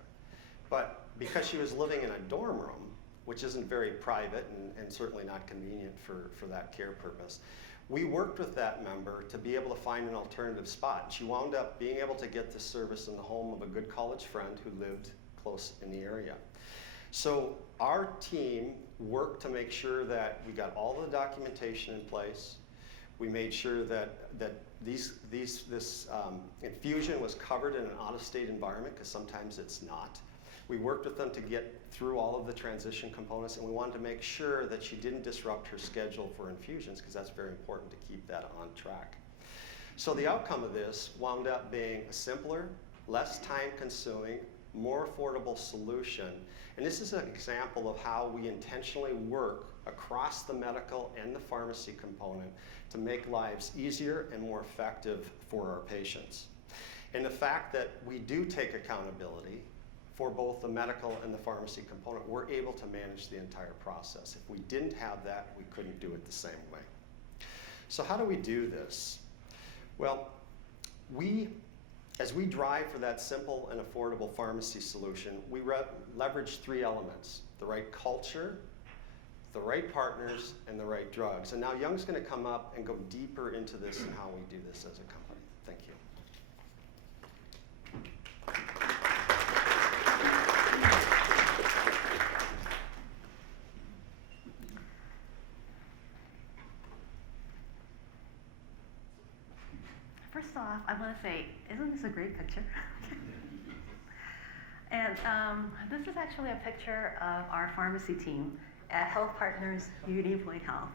But because she was living in a dorm room, which isn't very private and certainly not convenient for that care purpose, we worked with that member to be able to find an alternative spot. She wound up being able to get this service in the home of a good college friend who lived close in the area. So our team worked to make sure that we got all the documentation in place. We made sure that this infusion was covered in an out-of-state environment, because sometimes it's not. We worked with them to get through all of the transition components, and we wanted to make sure that she didn't disrupt her schedule for infusions, because that's very important to keep that on track. So the outcome of this wound up being a simpler, less time-consuming, more affordable solution. And this is an example of how we intentionally work across the medical and the pharmacy component to make lives easier and more effective for our patients. And the fact that we do take accountability for both the medical and the pharmacy component, we're able to manage the entire process. If we didn't have that, we couldn't do it the same way. So how do we do this? Well, as we drive for that simple and affordable pharmacy solution, we leverage 3 elements: the right culture, the right partners, and the right drugs. And now Young's going to come up and go deeper into this and how we do this as a company. Thank you. First off, I want to say, isn't this a great picture? And this is actually a picture of our pharmacy team at HealthPartners Beauty Employee Health.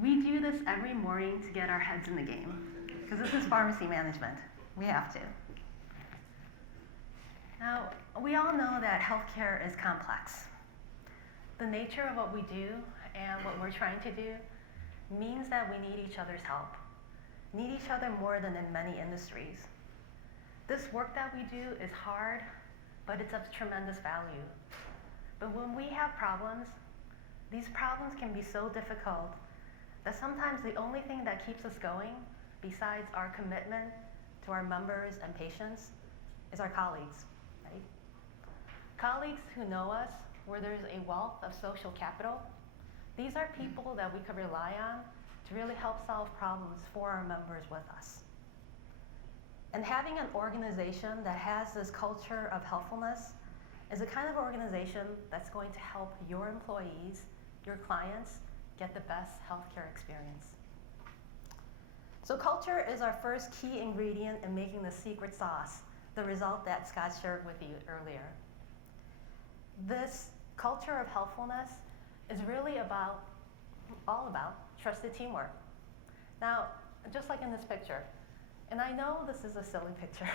We do this every morning to get our heads in the game, because this is pharmacy management. We have to. Now, we all know that healthcare is complex. The nature of what we do and what we're trying to do means that we need each other's help. Need each other more than in many industries. This work that we do is hard, but it's of tremendous value. But when we have problems, these problems can be so difficult that sometimes the only thing that keeps us going, besides our commitment to our members and patients, is our colleagues, right? Colleagues who know us, where there's a wealth of social capital. These are people that we could rely on to really help solve problems for our members with us. And having an organization that has this culture of helpfulness is the kind of organization that's going to help your employees, your clients, get the best healthcare experience. So culture is our first key ingredient in making the secret sauce, the result that Scott shared with you earlier. This culture of healthfulness is really all about trusted teamwork. Now, just like in this picture, and I know this is a silly picture.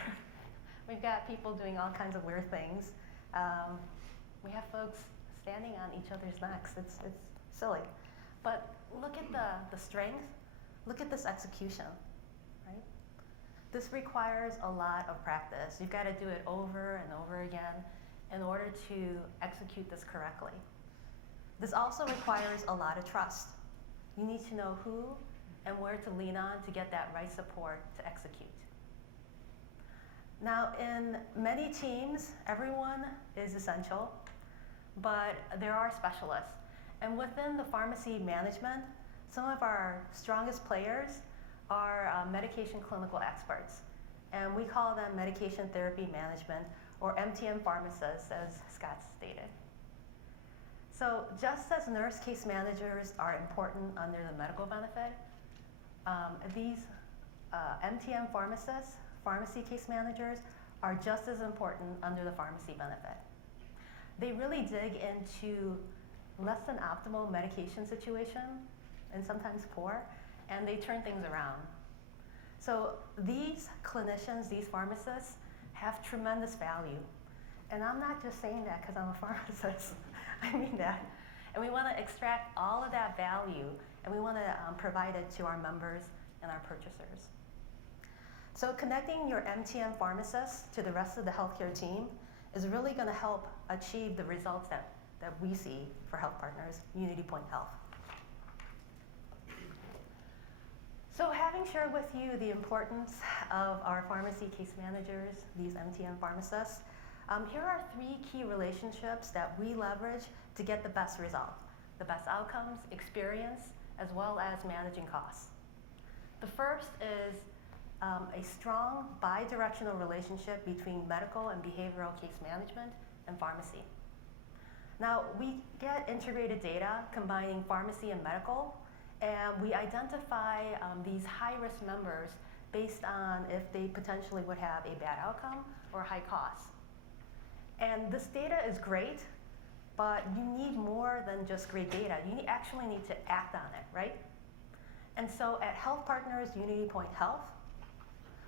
We've got people doing all kinds of weird things. We have folks standing on each other's necks. It's silly. But look at the strength. Look at this execution, right? This requires a lot of practice. You've got to do it over and over again in order to execute this correctly. This also requires a lot of trust. You need to know who and where to lean on to get that right support to execute. Now, in many teams, everyone is essential, but there are specialists. And within the pharmacy management, some of our strongest players are medication clinical experts. And we call them medication therapy management, or MTM pharmacists, as Scott stated. So just as nurse case managers are important under the medical benefit, these MTM pharmacists, pharmacy case managers, are just as important under the pharmacy benefit. They really dig into less than optimal medication situation, and sometimes poor, and they turn things around. So these clinicians, these pharmacists, have tremendous value. And I'm not just saying that because I'm a pharmacist. I mean that. And we want to extract all of that value, and we want to provide it to our members and our purchasers. So connecting your MTM pharmacists to the rest of the healthcare team is really going to help achieve the results that we see for HealthPartners, Unity Point Health. So having shared with you the importance of our pharmacy case managers, these MTM pharmacists, here are 3 key relationships that we leverage to get the best result, the best outcomes, experience, as well as managing costs. The first is a strong bi-directional relationship between medical and behavioral case management and pharmacy. Now, we get integrated data combining pharmacy and medical, and we identify these high-risk members based on if they potentially would have a bad outcome or high costs. And this data is great, but you need more than just great data. You actually need to act on it, right? And so at HealthPartners Unity Point Health,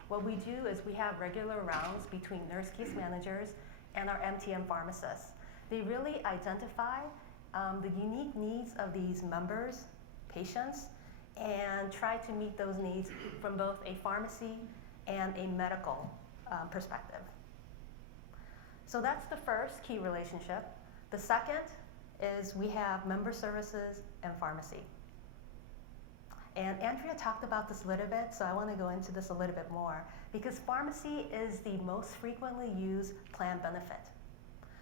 what we do is we have regular rounds between nurse case managers and our MTM pharmacists. They really identify the unique needs of these members, patients, and try to meet those needs from both a pharmacy and a medical perspective. So that's the first key relationship. The second is we have member services and pharmacy. And Andrea talked about this a little bit, so I want to go into this a little bit more, because pharmacy is the most frequently used plan benefit.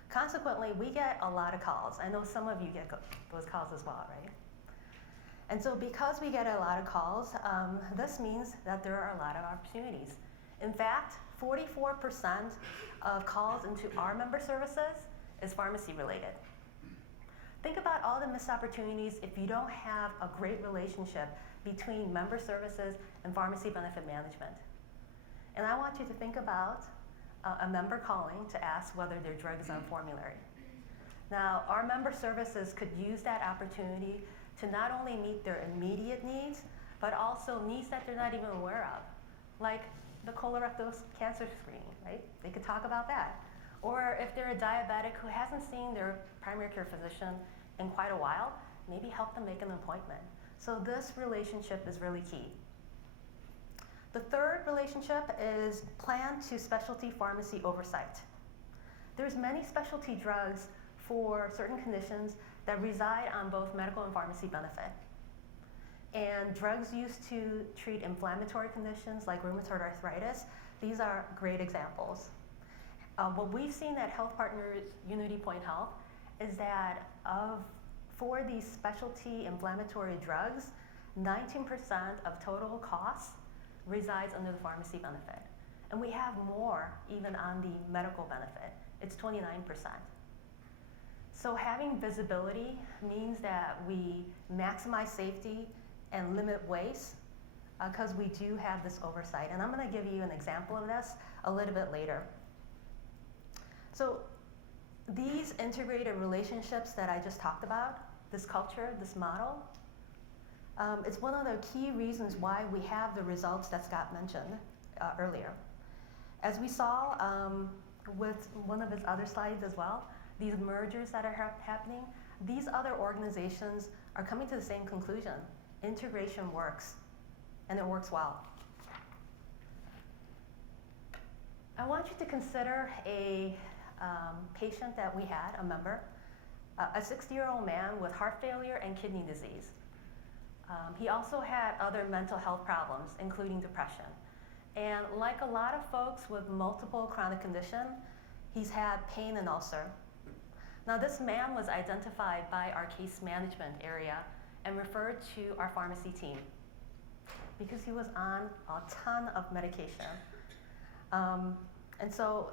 Consequently, we get a lot of calls. I know some of you get those calls as well, right? And so because we get a lot of calls, this means that there are a lot of opportunities. In fact, 44% of calls into our member services is pharmacy related. Think about all the missed opportunities if you don't have a great relationship between member services and pharmacy benefit management. And I want you to think about a member calling to ask whether their drug is on formulary. Now, our member services could use that opportunity to not only meet their immediate needs, but also needs that they're not even aware of, like the colorectal cancer screening, right? They could talk about that. Or if they're a diabetic who hasn't seen their primary care physician in quite a while, maybe help them make an appointment. So this relationship is really key. The third relationship is plan to specialty pharmacy oversight. There's many specialty drugs for certain conditions that reside on both medical and pharmacy benefit. And drugs used to treat inflammatory conditions like rheumatoid arthritis, these are great examples. What we've seen at HealthPartners Unity Point Health is that for these specialty inflammatory drugs, 19% of total costs resides under the pharmacy benefit. And we have more even on the medical benefit. It's 29%. So having visibility means that we maximize safety and limit waste because we do have this oversight. And I'm going to give you an example of this a little bit later. So these integrated relationships that I just talked about, this culture, this model, it's one of the key reasons why we have the results that Scott mentioned earlier. As we saw with one of his other slides as well, these mergers that are happening, these other organizations are coming to the same conclusion. Integration works, and it works well. I want you to consider a patient that we had, a member, a 60-year-old man with heart failure and kidney disease. He also had other mental health problems, including depression. And like a lot of folks with multiple chronic conditions, he's had pain and ulcer. Now this man was identified by our case management area and referred to our pharmacy team because he was on a ton of medication. And so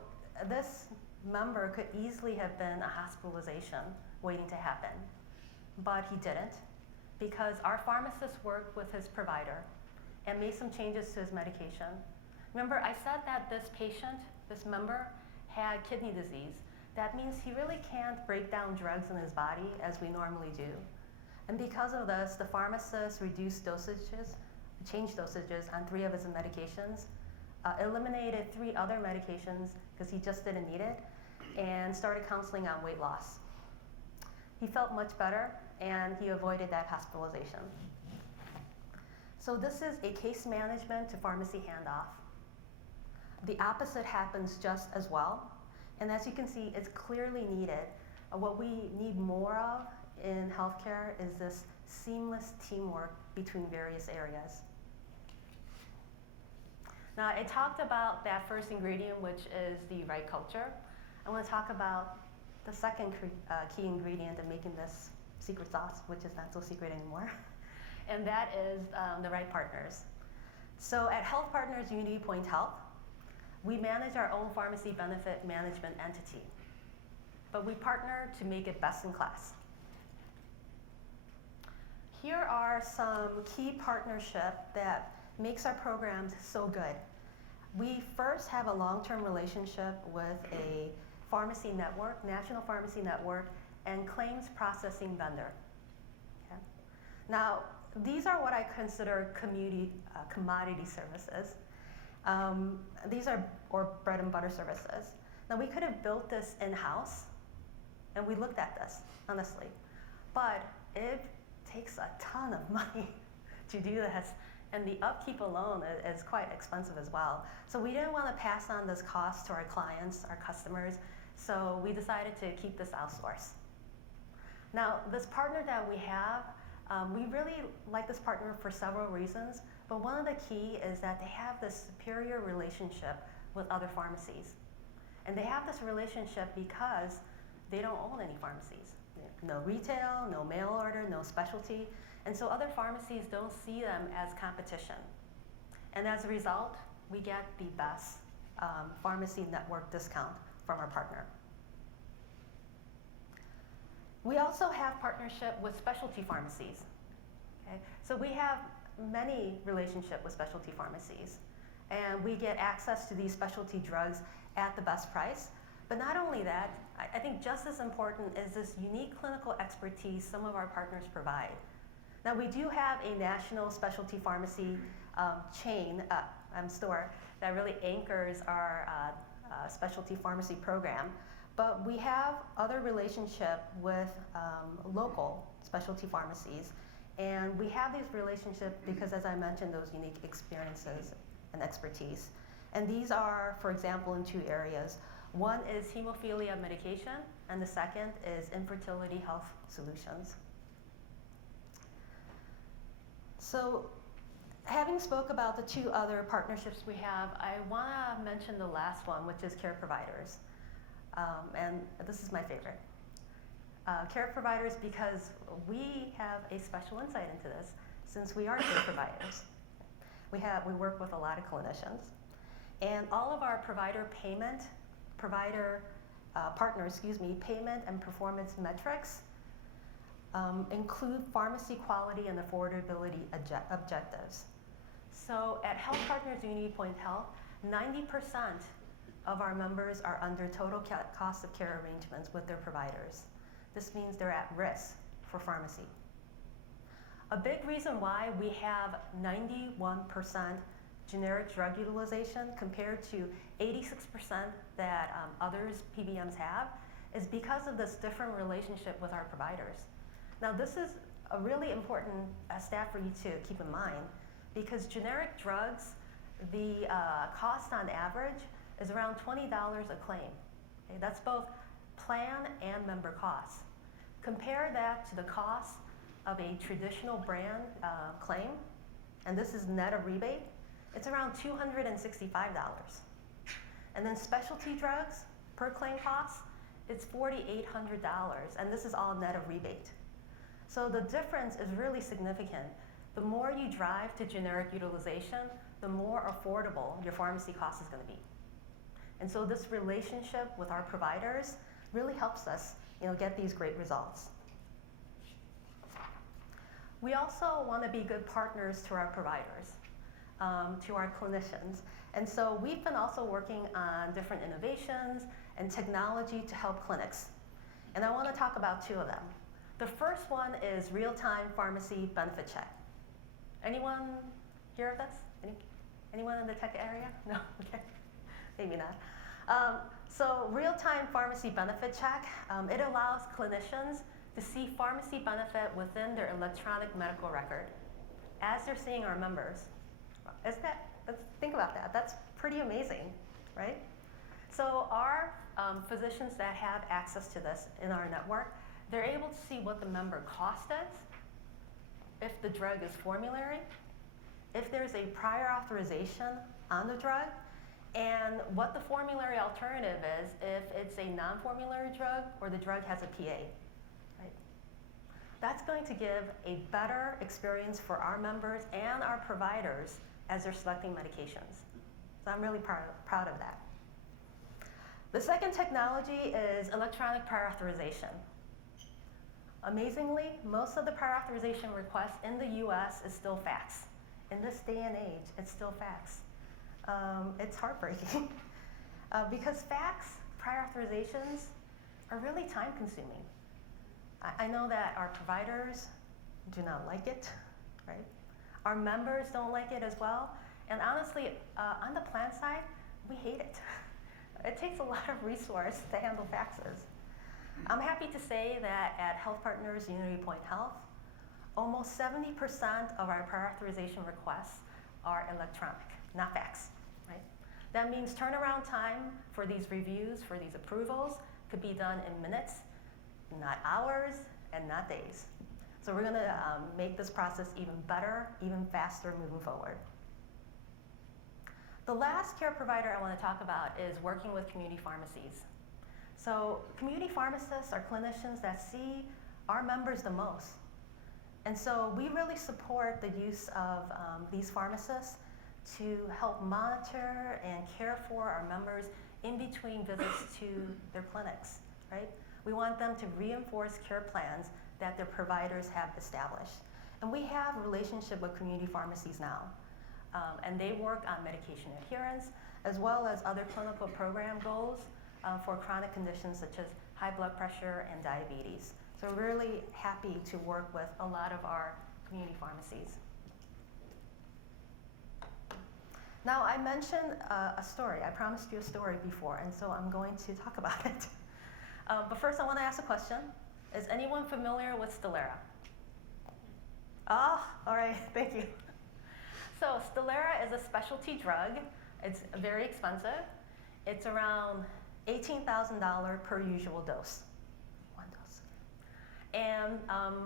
this member could easily have been a hospitalization waiting to happen, but he didn't because our pharmacist worked with his provider and made some changes to his medication. Remember, I said that this patient, this member, had kidney disease. That means he really can't break down drugs in his body as we normally do. And because of this, the pharmacist reduced dosages, changed dosages on 3 of his medications, eliminated 3 other medications because he just didn't need it, and started counseling on weight loss. He felt much better, and he avoided that hospitalization. So this is a case management to pharmacy handoff. The opposite happens just as well. And as you can see, it's clearly needed. What we need more of in healthcare is this seamless teamwork between various areas. Now, I talked about that first ingredient, which is the right culture. I want to talk about the second key ingredient in making this secret sauce, which is not so secret anymore. And that is the right partners. So at HealthPartners Unity Point Health, we manage our own pharmacy benefit management entity, but we partner to make it best in class. Here are some key partnership that makes our programs so good. We first have a long-term relationship with a pharmacy network, national pharmacy network, and claims processing vendor. Okay? Now, these are what I consider commodity services. These are bread and butter services. Now we could have built this in-house, and we looked at this, honestly. But it takes a ton of money to do this, and the upkeep alone is quite expensive as well. So we didn't want to pass on this cost to our clients, our customers, so we decided to keep this outsourced. Now, this partner that we have, we really like this partner for several reasons, but one of the key is that they have this superior relationship with other pharmacies. And they have this relationship because they don't own any pharmacies. No retail, no mail order, no specialty. And so other pharmacies don't see them as competition. And as a result, we get the best pharmacy network discount from our partner. We also have partnership with specialty pharmacies. Okay? So we have many relationships with specialty pharmacies, and we get access to these specialty drugs at the best price. But not only that, I think just as important is this unique clinical expertise some of our partners provide. Now we do have a national specialty pharmacy store that really anchors our specialty pharmacy program, but we have other relationship with local specialty pharmacies. And we have these relationships because, as I mentioned, those unique experiences and expertise. And these are, for example, in 2 areas. One is hemophilia medication, and the second is infertility health solutions. So, having spoke about the 2 other partnerships we have, I want to mention the last one, which is care providers. And this is my favorite. Care providers, because we have a special insight into this since we are care providers. We work with a lot of clinicians, and all of our provider payment, provider partners, payment and performance metrics include pharmacy quality and affordability objectives. So at HealthPartners Unity Point Health, 90% of our members are under total cost of care arrangements with their providers. This means they're at risk for pharmacy. A big reason why we have 91% generic drug utilization compared to 86% that others PBMs have is because of this different relationship with our providers. Now this is a really important stat for you to keep in mind because generic drugs, the cost on average is around $20 a claim. Okay, that's both plan and member costs. Compare that to the cost of a traditional brand claim, and this is net of rebate, it's around $265. And then specialty drugs per claim cost, it's $4,800, and this is all net of rebate. So the difference is really significant. The more you drive to generic utilization, the more affordable your pharmacy cost is going to be. And so this relationship with our providers really helps us, get these great results. We also want to be good partners to our providers, to our clinicians. And so we've been also working on different innovations and technology to help clinics. And I want to talk about two of them. The first one is real-time pharmacy benefit check. Anyone hear of this? Anyone in the tech area? No? Okay. Maybe not. So real-time pharmacy benefit check, it allows clinicians to see pharmacy benefit within their electronic medical record as they're seeing our members. Let's think about that. That's pretty amazing, right? So our physicians that have access to this in our network, they're able to see what the member cost is, if the drug is formulary, if there's a prior authorization on the drug, and what the formulary alternative is if it's a non-formulary drug or the drug has a PA. Right? That's going to give a better experience for our members and our providers as they're selecting medications. So I'm really proud of that. The second technology is electronic prior authorization. Amazingly, most of the prior authorization requests in the US is still fax. In this day and age, it's still fax. It's heartbreaking because fax prior authorizations are really time consuming. I know that our providers do not like it, right? Our members don't like it as well. And honestly, on the plan side, we hate it. It takes a lot of resource to handle faxes. I'm happy to say that at HealthPartners Unity Point Health, almost 70% of our prior authorization requests are electronic, not fax, right? That means turnaround time for these reviews, for these approvals, could be done in minutes, not hours, and not days. So we're gonna make this process even better, even faster moving forward. The last care provider I wanna talk about is working with community pharmacies. So community pharmacists are clinicians that see our members the most. And so we really support the use of these pharmacists to help monitor and care for our members in between visits to their clinics, right? We want them to reinforce care plans that their providers have established. And we have a relationship with community pharmacies now. And they work on medication adherence, as well as other clinical program goals for chronic conditions such as high blood pressure and diabetes. So we're really happy to work with a lot of our community pharmacies. Now, I mentioned a story. I promised you a story before, and so I'm going to talk about it. But first, I want to ask a question. Is anyone familiar with Stelara? Ah, all right, thank you. So Stelara is a specialty drug. It's very expensive. It's around $18,000 per usual dose. One dose. And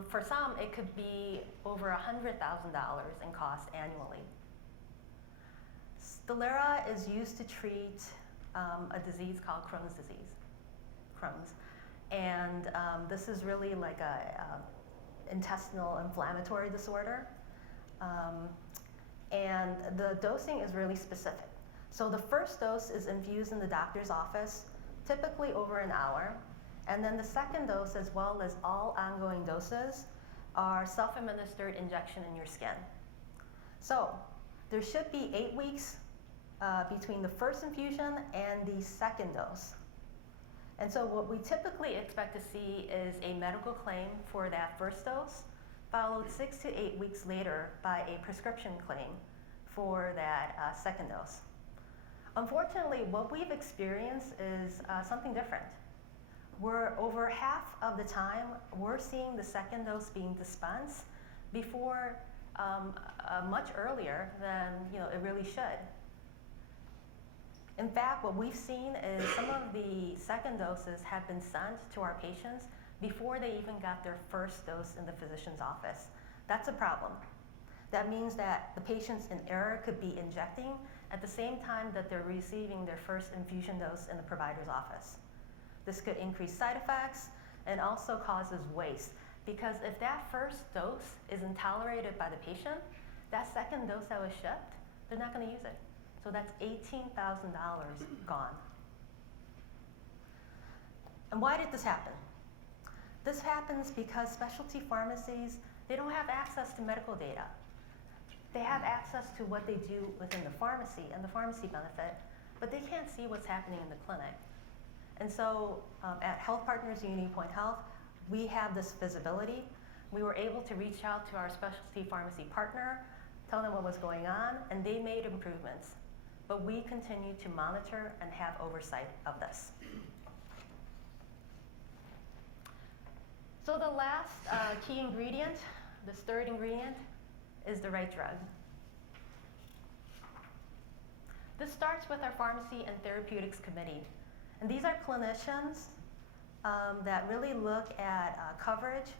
for some, it could be over $100,000 in cost annually. Stelara is used to treat a disease called Crohn's disease. Crohn's. And this is really like a intestinal inflammatory disorder. And the dosing is really specific. So the first dose is infused in the doctor's office typically over an hour. And then the second dose, as well as all ongoing doses, are self-administered injection in your skin. So there should be 8 weeks between the first infusion and the second dose. And so what we typically expect to see is a medical claim for that first dose, followed 6 to 8 weeks later by a prescription claim for that second dose. Unfortunately, what we've experienced is something different. We're over half of the time, we're seeing the second dose being dispensed before much earlier than it really should. In fact, what we've seen is some of the second doses have been sent to our patients before they even got their first dose in the physician's office. That's a problem. That means that the patients in error could be injecting at the same time that they're receiving their first infusion dose in the provider's office. This could increase side effects and also causes waste, because if that first dose isn't tolerated by the patient, that second dose that was shipped, they're not going to use it. So that's $18,000 gone. And why did this happen? This happens because specialty pharmacies, they don't have access to medical data. They have access to what they do within the pharmacy and the pharmacy benefit, but they can't see what's happening in the clinic. And so at HealthPartners Unity Point Health, we have this visibility. We were able to reach out to our specialty pharmacy partner, tell them what was going on, and they made improvements. But we continue to monitor and have oversight of this. So the last key ingredient, this third ingredient, is the right drug. This starts with our Pharmacy and Therapeutics Committee. And these are clinicians that really look at coverage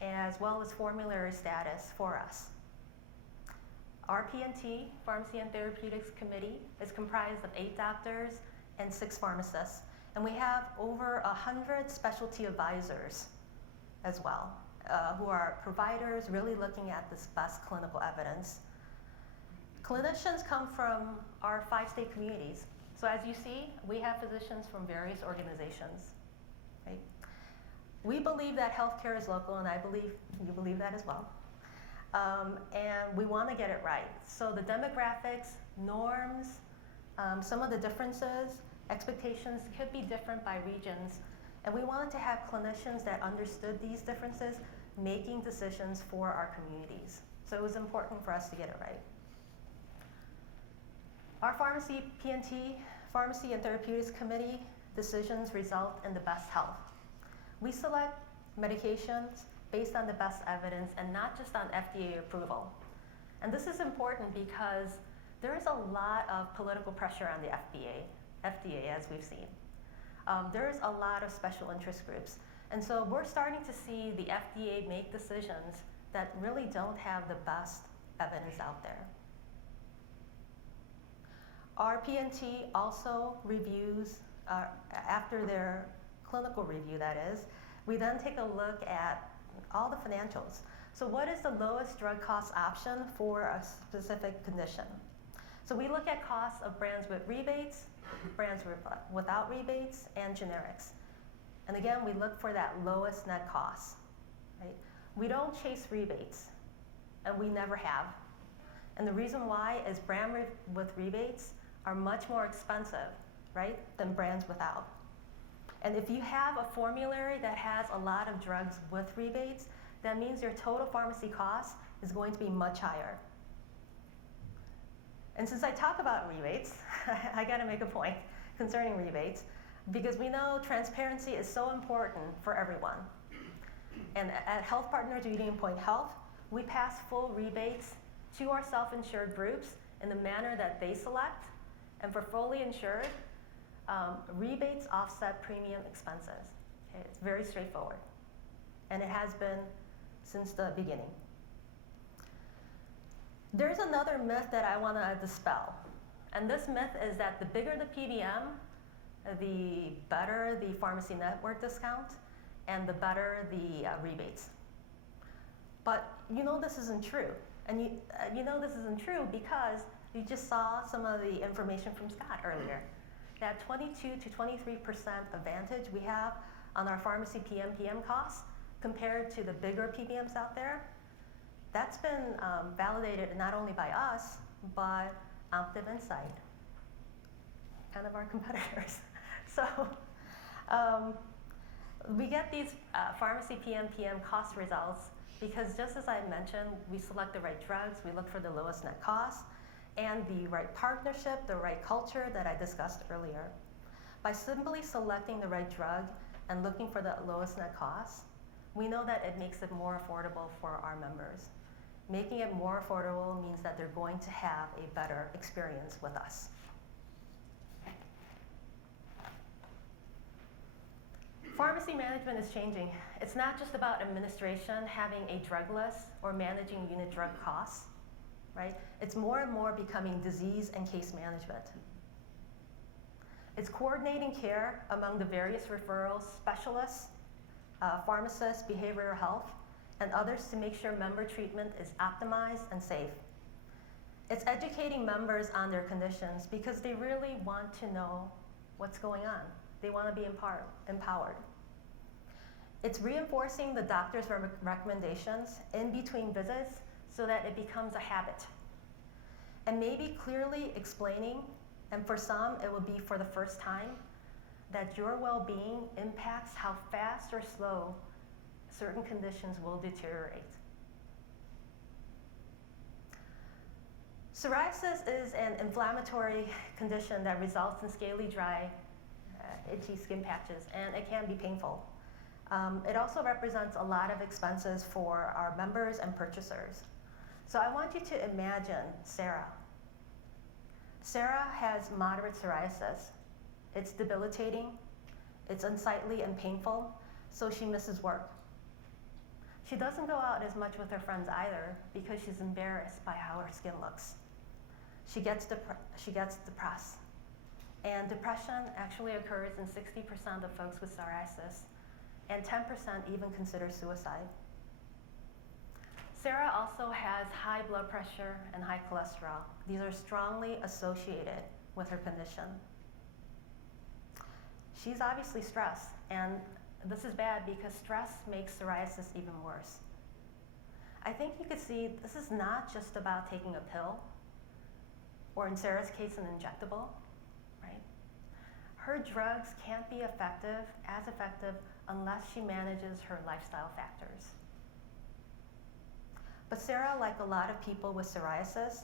as well as formulary status for us. Our P&T, Pharmacy and Therapeutics Committee, is comprised of 8 doctors and 6 pharmacists. And we have over 100 specialty advisors as well, who are providers really looking at this best clinical evidence. Clinicians come from our 5-state communities. So as you see, we have physicians from various organizations. Right? We believe that healthcare is local, and I believe you believe that as well. And we want to get it right. So the demographics, norms, some of the differences, expectations could be different by regions. And we wanted to have clinicians that understood these differences making decisions for our communities. So it was important for us to get it right. Our Pharmacy P&T, Pharmacy and Therapeutics Committee decisions result in the best health. We select medications based on the best evidence and not just on FDA approval. And this is important because there is a lot of political pressure on the FDA as we've seen. There's a lot of special interest groups. And so we're starting to see the FDA make decisions that really don't have the best evidence out there. Our P&T also reviews, after their clinical review that is, we then take a look at all the financials. So what is the lowest drug cost option for a specific condition? So we look at costs of brands with rebates, brands without rebates, and generics. And again, we look for that lowest net cost. Right? We don't chase rebates, and we never have. And the reason why is with rebates are much more expensive, right, than brands without. And if you have a formulary that has a lot of drugs with rebates, that means your total pharmacy cost is going to be much higher. And since I talk about rebates, I gotta make a point concerning rebates, because we know transparency is so important for everyone. And at HealthPartners Unity Point Health, we pass full rebates to our self-insured groups in the manner that they select. And for fully insured, rebates offset premium expenses. Okay, it's very straightforward. And it has been since the beginning. There's another myth that I want to dispel. And this myth is that the bigger the PBM, the better the pharmacy network discount, and the better the rebates. But you know this isn't true. And you know this isn't true because you just saw some of the information from Scott earlier. that 22 to 23% advantage we have on our pharmacy PMPM costs compared to the bigger PBMs out there, that's been validated not only by us, but Optiv Insight, kind of our competitors. So we get these pharmacy PMPM cost results because, just as I mentioned, we select the right drugs, we look for the lowest net cost, and the right partnership, the right culture that I discussed earlier. By simply selecting the right drug and looking for the lowest net cost, we know that it makes it more affordable for our members. Making it more affordable means that they're going to have a better experience with us. Pharmacy management is changing. It's not just about administration having a drug list or managing unit drug costs, right? It's more and more becoming disease and case management. It's coordinating care among the various referrals, specialists, pharmacists, behavioral health, and others to make sure member treatment is optimized and safe. It's educating members on their conditions because they really want to know what's going on. They want to be empowered. It's reinforcing the doctor's recommendations in between visits so that it becomes a habit. And maybe clearly explaining, and for some it will be for the first time, that your well-being impacts how fast or slow certain conditions will deteriorate. Psoriasis is an inflammatory condition that results in scaly, dry, itchy skin patches, and it can be painful. It also represents a lot of expenses for our members and purchasers. So I want you to imagine Sarah. Sarah has moderate psoriasis. It's debilitating, it's unsightly and painful, so she misses work. She doesn't go out as much with her friends either because she's embarrassed by how her skin looks. She gets depressed. And depression actually occurs in 60% of folks with psoriasis, and 10% even consider suicide. Sarah also has high blood pressure and high cholesterol. These are strongly associated with her condition. She's obviously stressed, and this is bad because stress makes psoriasis even worse. I think you could see this is not just about taking a pill, or in Sarah's case, an injectable, right? Her drugs can't be as effective unless she manages her lifestyle factors. But Sarah, like a lot of people with psoriasis,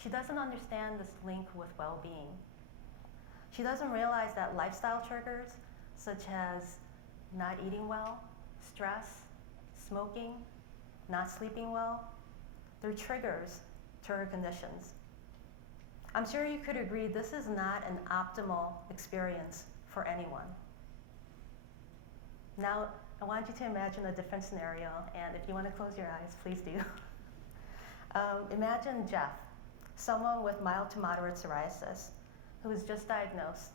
she doesn't understand this link with well-being. She doesn't realize that lifestyle triggers, such as not eating well, stress, smoking, not sleeping well, they're triggers to her conditions. I'm sure you could agree this is not an optimal experience for anyone. Now, I want you to imagine a different scenario, and if you want to close your eyes, please do. Imagine Jeff, someone with mild to moderate psoriasis, who was just diagnosed,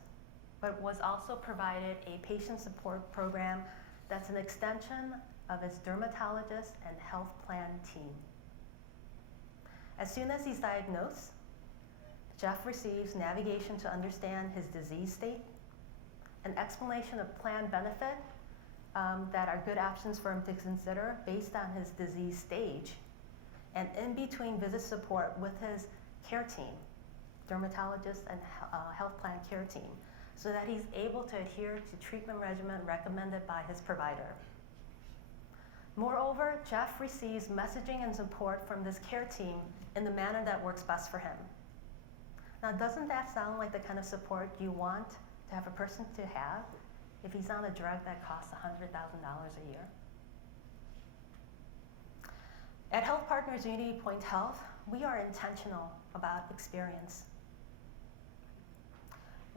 but was also provided a patient support program that's an extension of his dermatologist and health plan team. As soon as he's diagnosed, Jeff receives navigation to understand his disease state, an explanation of plan benefit that are good options for him to consider based on his disease stage, and in between visit support with his care team, dermatologist and health plan care team, so that he's able to adhere to treatment regimen recommended by his provider. Moreover, Jeff receives messaging and support from this care team in the manner that works best for him. Now, doesn't that sound like the kind of support you want to have a person to have if he's on a drug that costs $100,000 a year? At HealthPartners Unity Point Health, we are intentional about experience.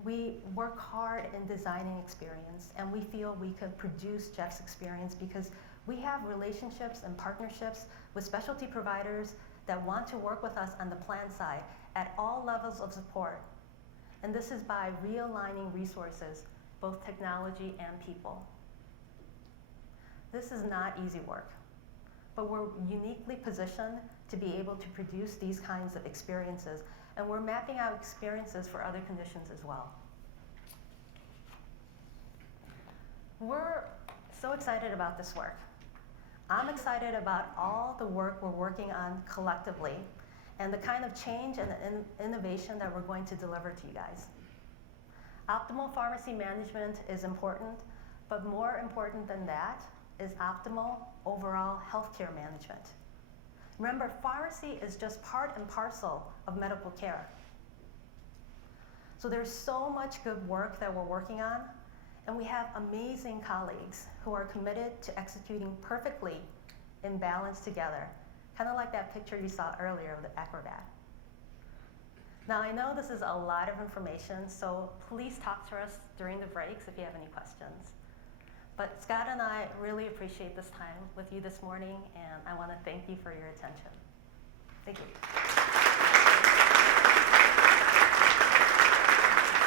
We work hard in designing experience, and we feel we could produce Jeff's experience because we have relationships and partnerships with specialty providers that want to work with us on the plan side at all levels of support. And this is by realigning resources, both technology and people. This is not easy work, but we're uniquely positioned to be able to produce these kinds of experiences, and we're mapping out experiences for other conditions as well. We're so excited about this work. I'm excited about all the work we're working on collectively and the kind of change and innovation that we're going to deliver to you guys. Optimal pharmacy management is important, but more important than that is optimal overall healthcare management. Remember, pharmacy is just part and parcel of medical care. So there's so much good work that we're working on, and we have amazing colleagues who are committed to executing perfectly in balance together, kind of like that picture you saw earlier of the acrobat. Now, I know this is a lot of information, so please talk to us during the breaks if you have any questions. But Scott and I really appreciate this time with you this morning, and I want to thank you for your attention. Thank you.